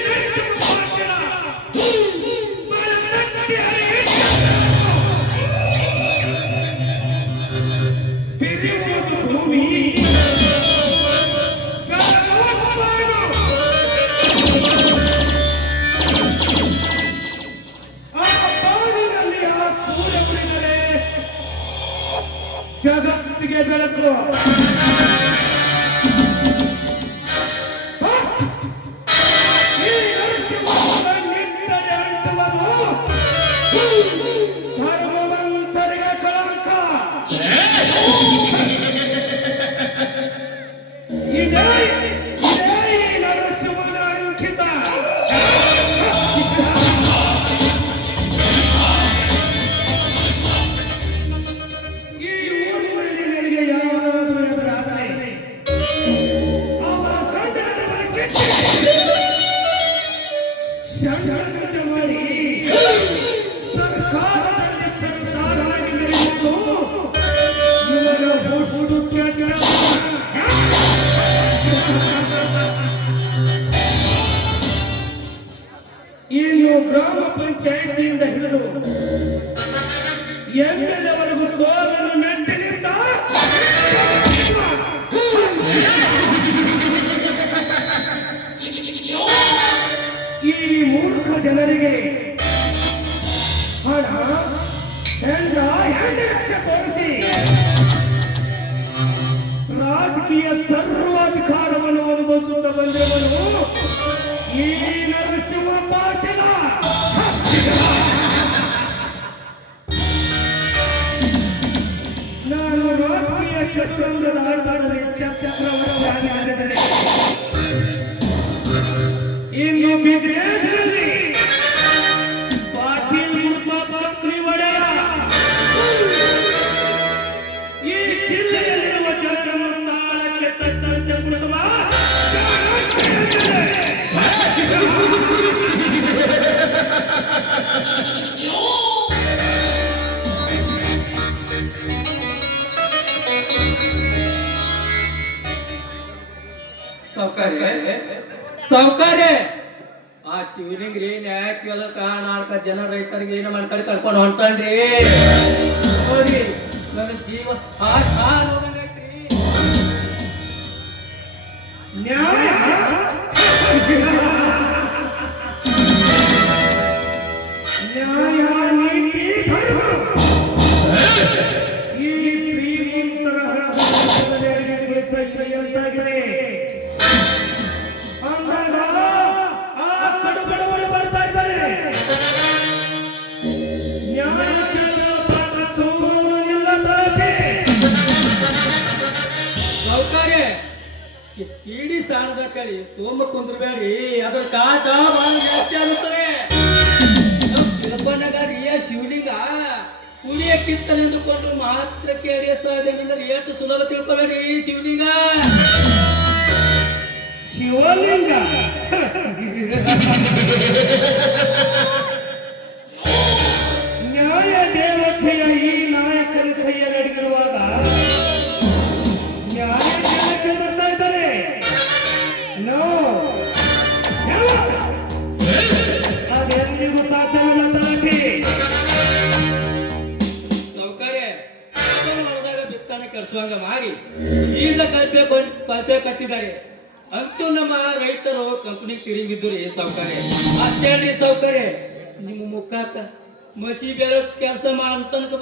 ನರಸಿಂಹ ಬಡತಟ್ಟಿ ತಿರುವುದು ಭೂಮಿ ಜಗತ್ತಿಗೆ ಬೆಳಕು ಈ ನರಸಿಂಹನ ನಿಟ್ಟರೆ ಅಂಟುವುದು ಧರ್ಮವಂತರಿಗೆ ಕಳಂಕ. ಇದೇ ಈ ನರಸಿಂಹನ ಅಂಕಿತ. ಈ ಊರಿನಲ್ಲಿ ನನಗೆ ಯಾರಾದರೂ ಎದುರಾದರೆ ಅವರ ಗಂಡನನ್ನು ಕೆತ್ತಿ ಷಡ್ಯಂತ್ರ ಮಾಡಿ ಸರ್ಕಾರದಲ್ಲಿ ಸರ್ದಾರನಾಗಿ ನಡೆಯುವುದು ಇವರ ಹುಡುಕ್ಯ ಇನ್ನು ಗ್ರಾಮ ಪಂಚಾಯಿತಿಯಿಂದ ಹಿಡಿದು ಎಂಎಲ್ಎವರೆಗೂ ಸೋಲನ್ನು ಮೆಟ್ಟಿನಿಂದ ಈ ಮೂರ್ಖ ಜನರಿಗೆ ಹಣ ಹೆಂಡ 2 ಲಕ್ಷ ತೋರಿಸಿ ರಾಜಕೀಯ ಸರ್ವಾಧಿಕಾರವನ್ನು ಅನುಭವಿಸುತ್ತಾ ಬಂದಿರುವನು ಈ ನರಸಿಂಹ ಪಾಟೀಲ. ನಾನು ರಾಜಕೀಯ ಚತುರಂಗದ ಆಟದಲ್ಲಿ ಚಕ್ರವರ್ತಿಯಾಗಿದ್ದರೆ ಇನ್ನು ಬಿಸಿನೆಸ್ನಲ್ಲಿ ಪಾಟೀಲ್ ಪತ್ನಿ ಒಡೆಯ ಈ ಜಿಲ್ಲೆಯಲ್ಲಿರುವ ಜನರನ್ನು ತಾಳಕ್ಕೆ ತಟ್ಟಂತೆ ಮುಡಿಸುವ ಸೌಕರ್ಯ ಆ ಶಿವಲಿಂಗ್ರಿ ನ್ಯಾಯ ಕೇಳಕ 4 ಜನ ರೈತರಿಗೆ ಏನ ಮಾಡ್ಕೊಂಡು ಕರ್ಕೊಂಡು ಹೊಂಟನ್ರಿ. ನೋಡಿ ನನ್ನ ಜೀವ ಹೋಗಂಗೈತ್ರಿ. ನ್ಯಾಯ ನ್ಯಾಯ ನೀತಿ ಧರ್ಮ ಈ ಶ್ರೀಮಂತರ ಹಣದಾಗಿದೆ. ಅಂದಾಗ ಆ ಕಡುಬಡವರು ಬರ್ತಾ ಇದ್ದಾರೆ. ನ್ಯಾಯ ಸೌಕರ್ಯ ಇಡೀ ಸಾಣದ ಕಳಿ ಸೋಮ ಕುಂದ್ರಬೇಡಿ, ಅದ್ರ ಕಾಟ ಬಹಳ ಜಾಸ್ತಿ ಆಗುತ್ತದೆ. ತಿರುಪನಗ ರಿಯ ಶಿವಲಿಂಗ ಕುಡಿಯ ಕಿತ್ತನೆಂದುಕೊಂಡು ಮಾತ್ರ ಕೇಳಿಯ ಸಾಧನೆಂದ್ರೆ ಎಷ್ಟು ಸುಲಭ ತಿಳ್ಕೊಬೇಡಿ. ಶಿವಲಿಂಗ ಶಿವಲಿಂಗ ನ್ಯಾಯ ದೇವತೆಯ ಈ ನಾಯಕನ ಕೈಯಲ್ಲಿ ಅಡಗಿರುವಾಗ ನ್ಯಾಯ ದೇವತೆ ಬರ್ತಾ ಇದ್ದಾರೆ. ನೋ ಅದೆಂದಿಗೂ ಸಾಧ್ಯವಿಲ್ಲ. ತಲಟಿ ಸೌಕರ್ಯ ಹೊಲದಾಗ ಬಿತ್ತನೆ ಕರ್ಸುವಂಗ ಮಾಡಿ ಈಗ ಕಲ್ಪೆ ಕಟ್ಟಿದ್ದಾರೆ. ಅಂತೂ ನಮ್ಮ ರೈತರು ಕಂಪನಿ ತಿರುಗಿದ್ದುರಿ ಸೌಕರ್ಯ. ಅಷ್ಟೇ ಸೌಕರ್ಯ ನಿಮ್ಮ ಮುಖಾಕ ಮಸಿ ಬೇರೆ ಕೆಲಸ ಮಾಡ್ತನಕ